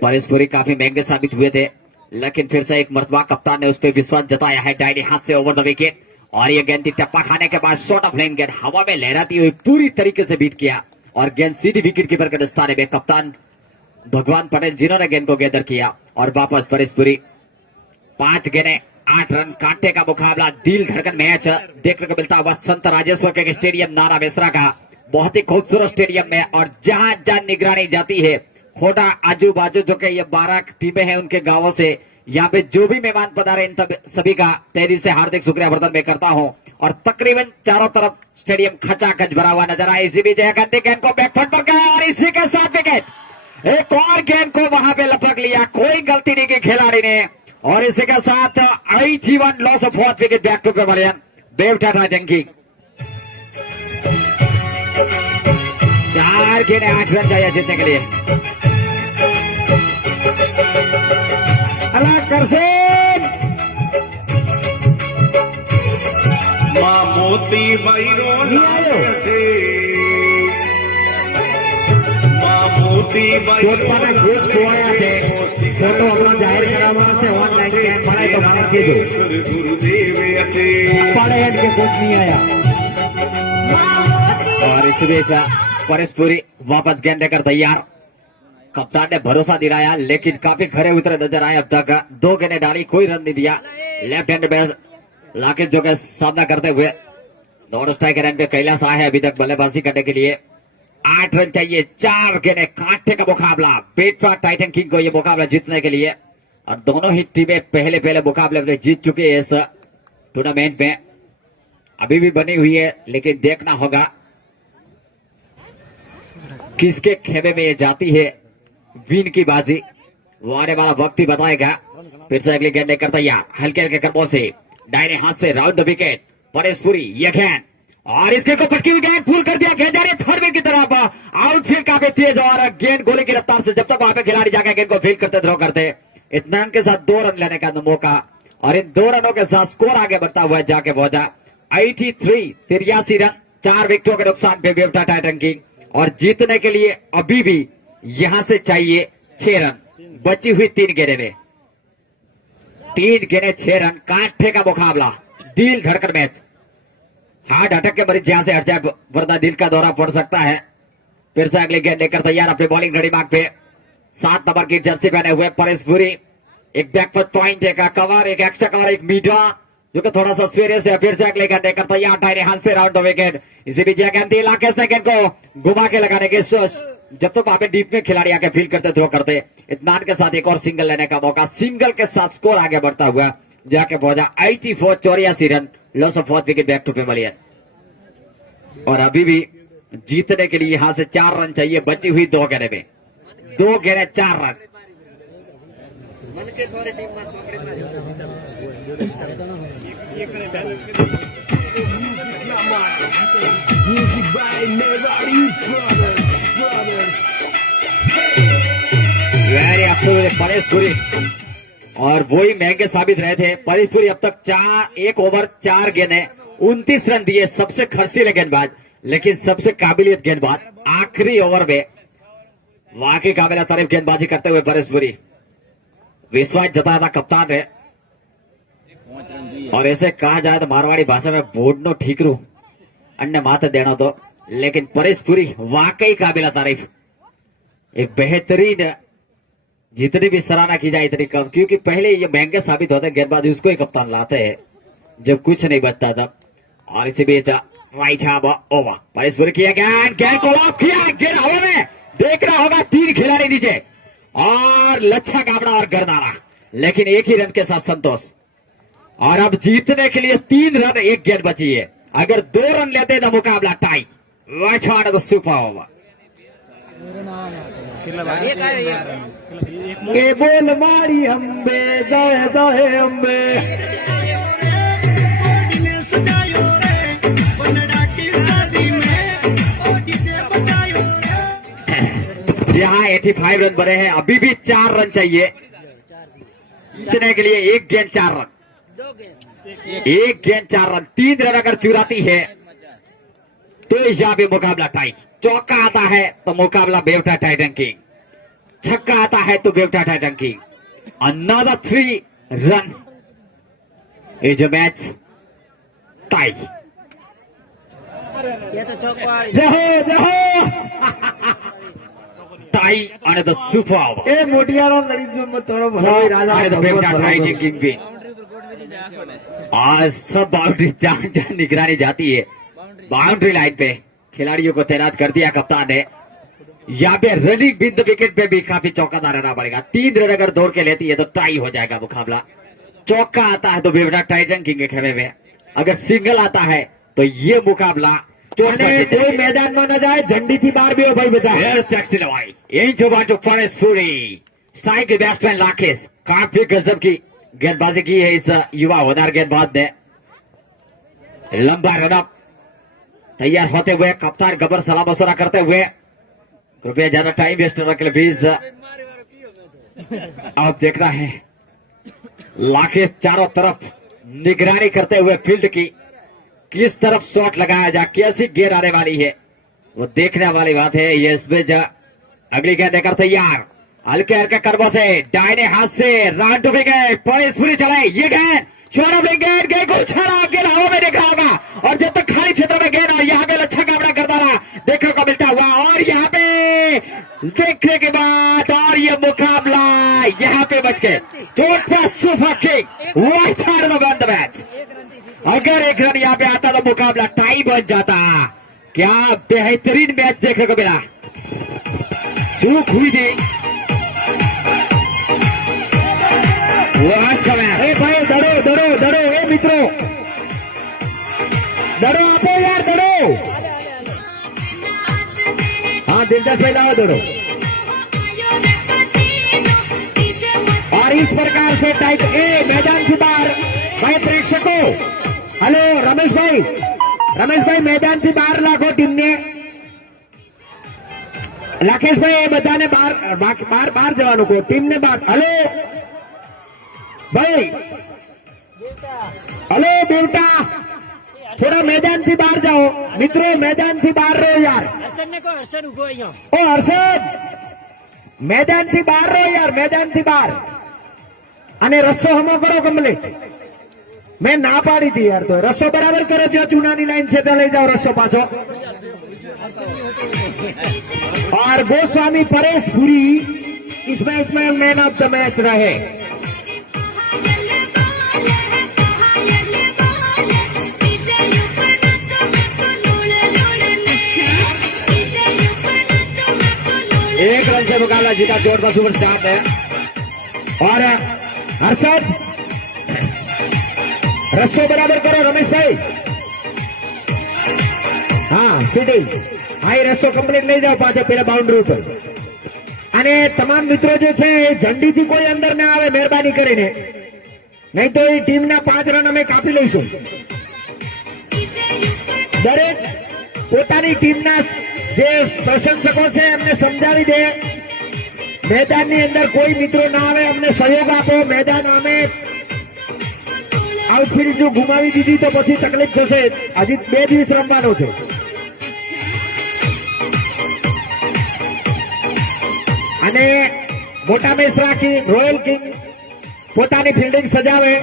परेशपुरी काफी महंगे साबित हुए थे, लेकिन फिर से एक मर्तबा कप्तान ने उस पर विश्वास जताया है। दाहिने हाथ से ओवर द विकेट, और ये गेंद टप्पा खाने के बाद शॉर्ट ऑफ लेन गेंद हवा में लहराती हुई पूरी तरीके से बीट किया, और गेंद सीधी विकेट कीपर के दस्ताने में। कप्तान भगवान पटेल जिन्होंने गेंद को गैदर किया, और वापस परेशपुरी 5 गेंदें 8 रन। कांटे का मुकाबला, दिल धड़कन मैच देखने को मिलता हुआ संत राजेश्वर के स्टेडियम नाना मेसरा का, बहुत ही खूबसूरत स्टेडियम में। और जहां जहां निगरानी जाती है, खोटा आजू बाजू जो के ये 12 टीमें हैं उनके गांवों से, यहाँ पे जो भी मेहमान पधारे इन सभी का तहरीर से हार्दिक शुक्रिया वर्धन मैं करता हूं। और तकरीबन चारों तरफ स्टेडियम खचाखच भरा हुआ नजर आया। इसी बीच गंदी गेंद को बैकफुट पर गया, और इसी के साथ विकेट। एक और गेंद को वहां पे लपक लिया, कोई गलती नहीं की खिलाड़ी ने, और इसी के साथ 81 loss of 4th wicket back to pavilion. Bevta titan की 4 गेंदें 8 रन चाहिए जीतने के लिए। અલા કરશે मां मोती बैरो लागे मां मोती પોતાના ગોચ ખોવાયા છે, ફોટો હમણાં જાહેર કરવામાં આવશે, ઓનલાઈન સ્કેન મળે તો મને કીધું गुरुदेव अथे પડે એમ કે કોચ નહીં આયા. और इस बीच परेशपुरी वापस गेंद लेकर तैयार। कप्तान ने भरोसा दिलाया, लेकिन काफी खरे उतरे नजर आए। अब तक 2 गेंदें डाली, कोई रन नहीं दिया। लेफ्ट हैंड में लाकेश जो के सामना करते हुए दोनों स्ट्राइकर एंड पे कैलाश आए हैं अभी तक बल्लेबाजी करने के लिए। 8 रन चाहिए, 4 गेंदें। कांटे का मुकाबला, बेटवा टाइटन किंग को ये मुकाबला जीतने के लिए, और दोनों ही टीमें पहले मुकाबले में जीत चुके हैं इस टूर्नामेंट में। अभी भी बनी हुई है, लेकिन देखना होगा किसके खेमे में ये जाती है विन की बाजी, वो आने वाला वक्त ही बताएगा। फिर से अगली गेंद लेकर तैयार, हल्के हल्के कदमों से दाहिने हाथ से राउंड द विकेट। परेशपुरी ये गेंद, और इसके को पटकी हुई गेंद, फूल कर दिया, गेंद जा रही है थर्ड विकेट की तरफ। आउटफील्ड काफी तेज, और गेंद गोली की रफ्तार से जब तक वहां पे खिलाड़ी जाकर गेंद को फील्ड करते थ्रो करते, इत्मीनान के साथ 2 रन लेने का मौका, और इन 2 रनों के साथ स्कोर आगे बढ़ता हुआ जाके पहुंचा 83 रन। 4 विकेटों के नुकसान पे बेवटा टाइटन किंग, और जीतने के लिए अभी भी यहां से चाहिए 6 रन। बची हुई 3 गेंदें में 3 गेंदें 6 रन। कांठे का मुकाबला, दिल धड़कन मैच। हार्ट अटैक के मरीज यहां से हट जाए वरना दिल का दौरा पड़ सकता है। फिर से अगली गेंद लेकर तैयार अपने बॉलिंग रेडी मार्क पे। 7 नंबर की जर्सी पहने हुए परेशपुरी, एक बैकफुट पॉइंट, एक कवर, एक एक्स्ट्रा कवर, एक मीडा जो कि थोड़ा सा सवेरे से। फिर से अगले गेंद लेकर तैयार, दाहिने हाथ से राउंड द विकेट। इसी बीच गेंद दी, लाकेश ने गेंद को घुमा के लगाने की जब तक वहां पे डीप में खिलाड़ी आके फील्ड करते थ्रो करते, इत्मीनान के साथ एक और सिंगल लेने का मौका। सिंगल के साथ स्कोर आगे बढ़ता हुआ जाके पहुंचा 84 run, loss of 4th wicket back to pavilion. और अभी भी जीतने के लिए यहां से 4 रन चाहिए, बची हुई 2 गेंदें में। 2 गेंदें 4 रन। वेरी एब्सोल्युटली परेशपुरी, और वही महंगे साबित रहे थे परेशपुरी। अब तक 1 ओवर 4 गेंद 29 रन दिए, सबसे खर्चीले गेंदबाज लेकिन सबसे काबिलियत गेंदबाज। आखिरी ओवर में वाकई काबिल तारीफ गेंदबाजी करते हुए परेशपुरी विश्वास जताया था कप्तान है। और ऐसे कहा जाए तो मारवाड़ी भाषा में बोडनो ठीक रू अन्य मात देना तो, लेकिन परेशपुरी वाकई काबिल तारीफ, एक बेहतरीन, जितनी भी सराहना की जाए इतनी कम, क्योंकि पहले ये महंगे साबित होते हैं गेंदबाज, उसको ही कप्तान लाते हैं जब कुछ नहीं बचता तब। और इसी बीच राइट हैंड ओवर, परेशपुरी किया गेंद को ऑफ किया, गेंद हवा में, देख रहा होगा 3 खिलाड़ी नीचे और लच्छा कामड़ा और गरदारा, लेकिन एक ही रन के साथ संतोष। और अब जीतने के लिए 3 रन 1 गेंद बची है, अगर 2 रन लेते तो मुकाबला tie. Right hand super over, ए बोल मारी अंबे जय जय अंबे। जहां 85 रन बने हैं, अभी भी 4 रन चाहिए जीतने के लिए। 1 गेंद 4 रन, 1 गेंद 4 रन, 3 रन अगर चुराती है तो यहाँ भी मुकाबला टाई। चौका आता है तो मुकाबला बेवटा टाइटन किंग, छक्का आता है तो Bevta titan king. Another 3 run is a match tie. Tie another super over, ए मोटियारो लड़ी जो मत तोरो भलाई राजा अरे तो बेवटा टाइटन किंग भी। आज सब बाउंड्री जहां जहां निगरानी जाती है, बाउंड्री लाइन पे खिलाड़ियों को तैनात कर दिया कप्तान ने। यहाँ पे रनिंग बिंद विकेट पे भी काफी चौकादार रहना पड़ेगा। 3 रन अगर दौड़ के लेती है तो टाई हो जाएगा मुकाबला। चौका आता है तो बेवटा टाइटन किंग के खेमे में, अगर सिंगल आता है तो ये मुकाबला कोई मैदान में न जाए, झंडी थी बार भी हो भाई बता। स्ट्राइक के बैट्समैन लाकेश, काफी गजब की गेंदबाजी की है इस युवा होनहार गेंदबाज ने। लंबा रनअप तैयार होते हुए कप्तान गबर सलाह मशुरा करते हुए, कृपया ज्यादा टाइम वेस्ट न करें प्लीज। आप देख रहे हैं लाकेश चारों तरफ निगरानी करते हुए फील्ड की, किस तरफ शॉट लगाया जाए, कैसी गेंद आने वाली है वो देखने वाली बात है। ये इसमें अगली गेंद देकर तैयार, हल्के हल्के कर्मों से दाहिने हाथ से रान डूबे गए, परेशपुरी चले, ये गेंद गेंद को छड़ा गेंद हवा में देखा होगा, और जब तक खाली क्षेत्र में गेंद, और यहाँ पे अच्छा कामड़ा करता रहा देखने को मिलता हुआ, और यहाँ पे देखने के बाद और ये मुकाबला यहाँ पे बच गए। चोट पर सुपर किंग वाइट हार्ड में बंद मैच। अगर 1 रन यहाँ पे आता तो मुकाबला टाई बन जाता। क्या बेहतरीन मैच देखने को मिला, चूक हुई थी। ए भाई दड़ो दड़ो दड़ो, ए मित्रों दड़ो, आपो यार दड़ो। हाँ दिलचस्प लाओ दड़ो। और इस प्रकार से टाइट ए मैदान से बाहर भाई प्रेक्षकों, हेलो रमेश भाई मैदान થી બહાર લાગો ટીમને। લાકેશભાઈ એ બધાને બહાર જવાનું કહો, ટીમને બહાર। हेलो भाई, हेलो बेटा, थोड़ा मैदान થી બહાર जाओ मित्रों, मैदान થી બહાર रहो यार। ओ हर्षद, मैदान થી બહાર रहो यार, मैदान થી બહાર। અને રસ્સો હમો કરો કમ્પ્લીટ। मैं ना पाड़ी थी यार, तो रस्सो बराबर करो, जो चूनानी लाइन से ले जाओ रस्सो पाछो। और गोस्वामी परेशपुरी इस मैच में मैन ऑफ द मैच रहे। एक रन से मुकाबला जीता, जोरदार सुपर स्टार है। और हर्षद रस्सो बराबर करो रमेश भाई। हाँ सीटिंग हाई रस्सो कम्प्लीट ले जाओ पाछो पेला बाउंड्री पर। અને તમામ મિત્રો જે છે ઝંડીથી કોઈ અંદર ના આવે મહેરબાની કરીને। નહીં તો એ ટીમના 5 રન અમે કાપી લઈશું. દરેક પોતાની ટીમના જે પ્રશંસકો છે એમને સમજાવી દે મેદાનની અંદર કોઈ મિત્રો ના આવે, અમને સહયોગ આપો. મેદાન અમે આઉટફિલ્ડ જો ગુમાવી દીધી તો પછી તકલીફ થશે. હજી 2 દિવસ રમવાનો છે. અને મોટા મેચ રાખી રોયલ કિંગ પોતાની ફિલ્ડિંગ સજાવે,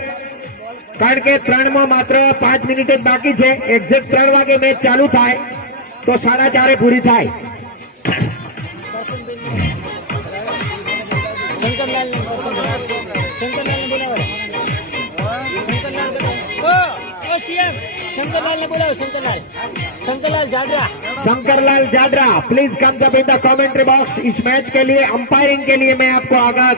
કારણ કે 3 માં માત્ર 5 મિનિટ જ બાકી છે. એક્ઝેક્ટ 3 વાગે મેચ ચાલુ થાય તો 4:30 પૂરી થાય. शंकरलाल ने बोला, Shankarlal Jadra. Shankarlal Jadra, please come up in the commentary box. इस मैच के लिए अंपायरिंग के लिए मैं आपको आगाह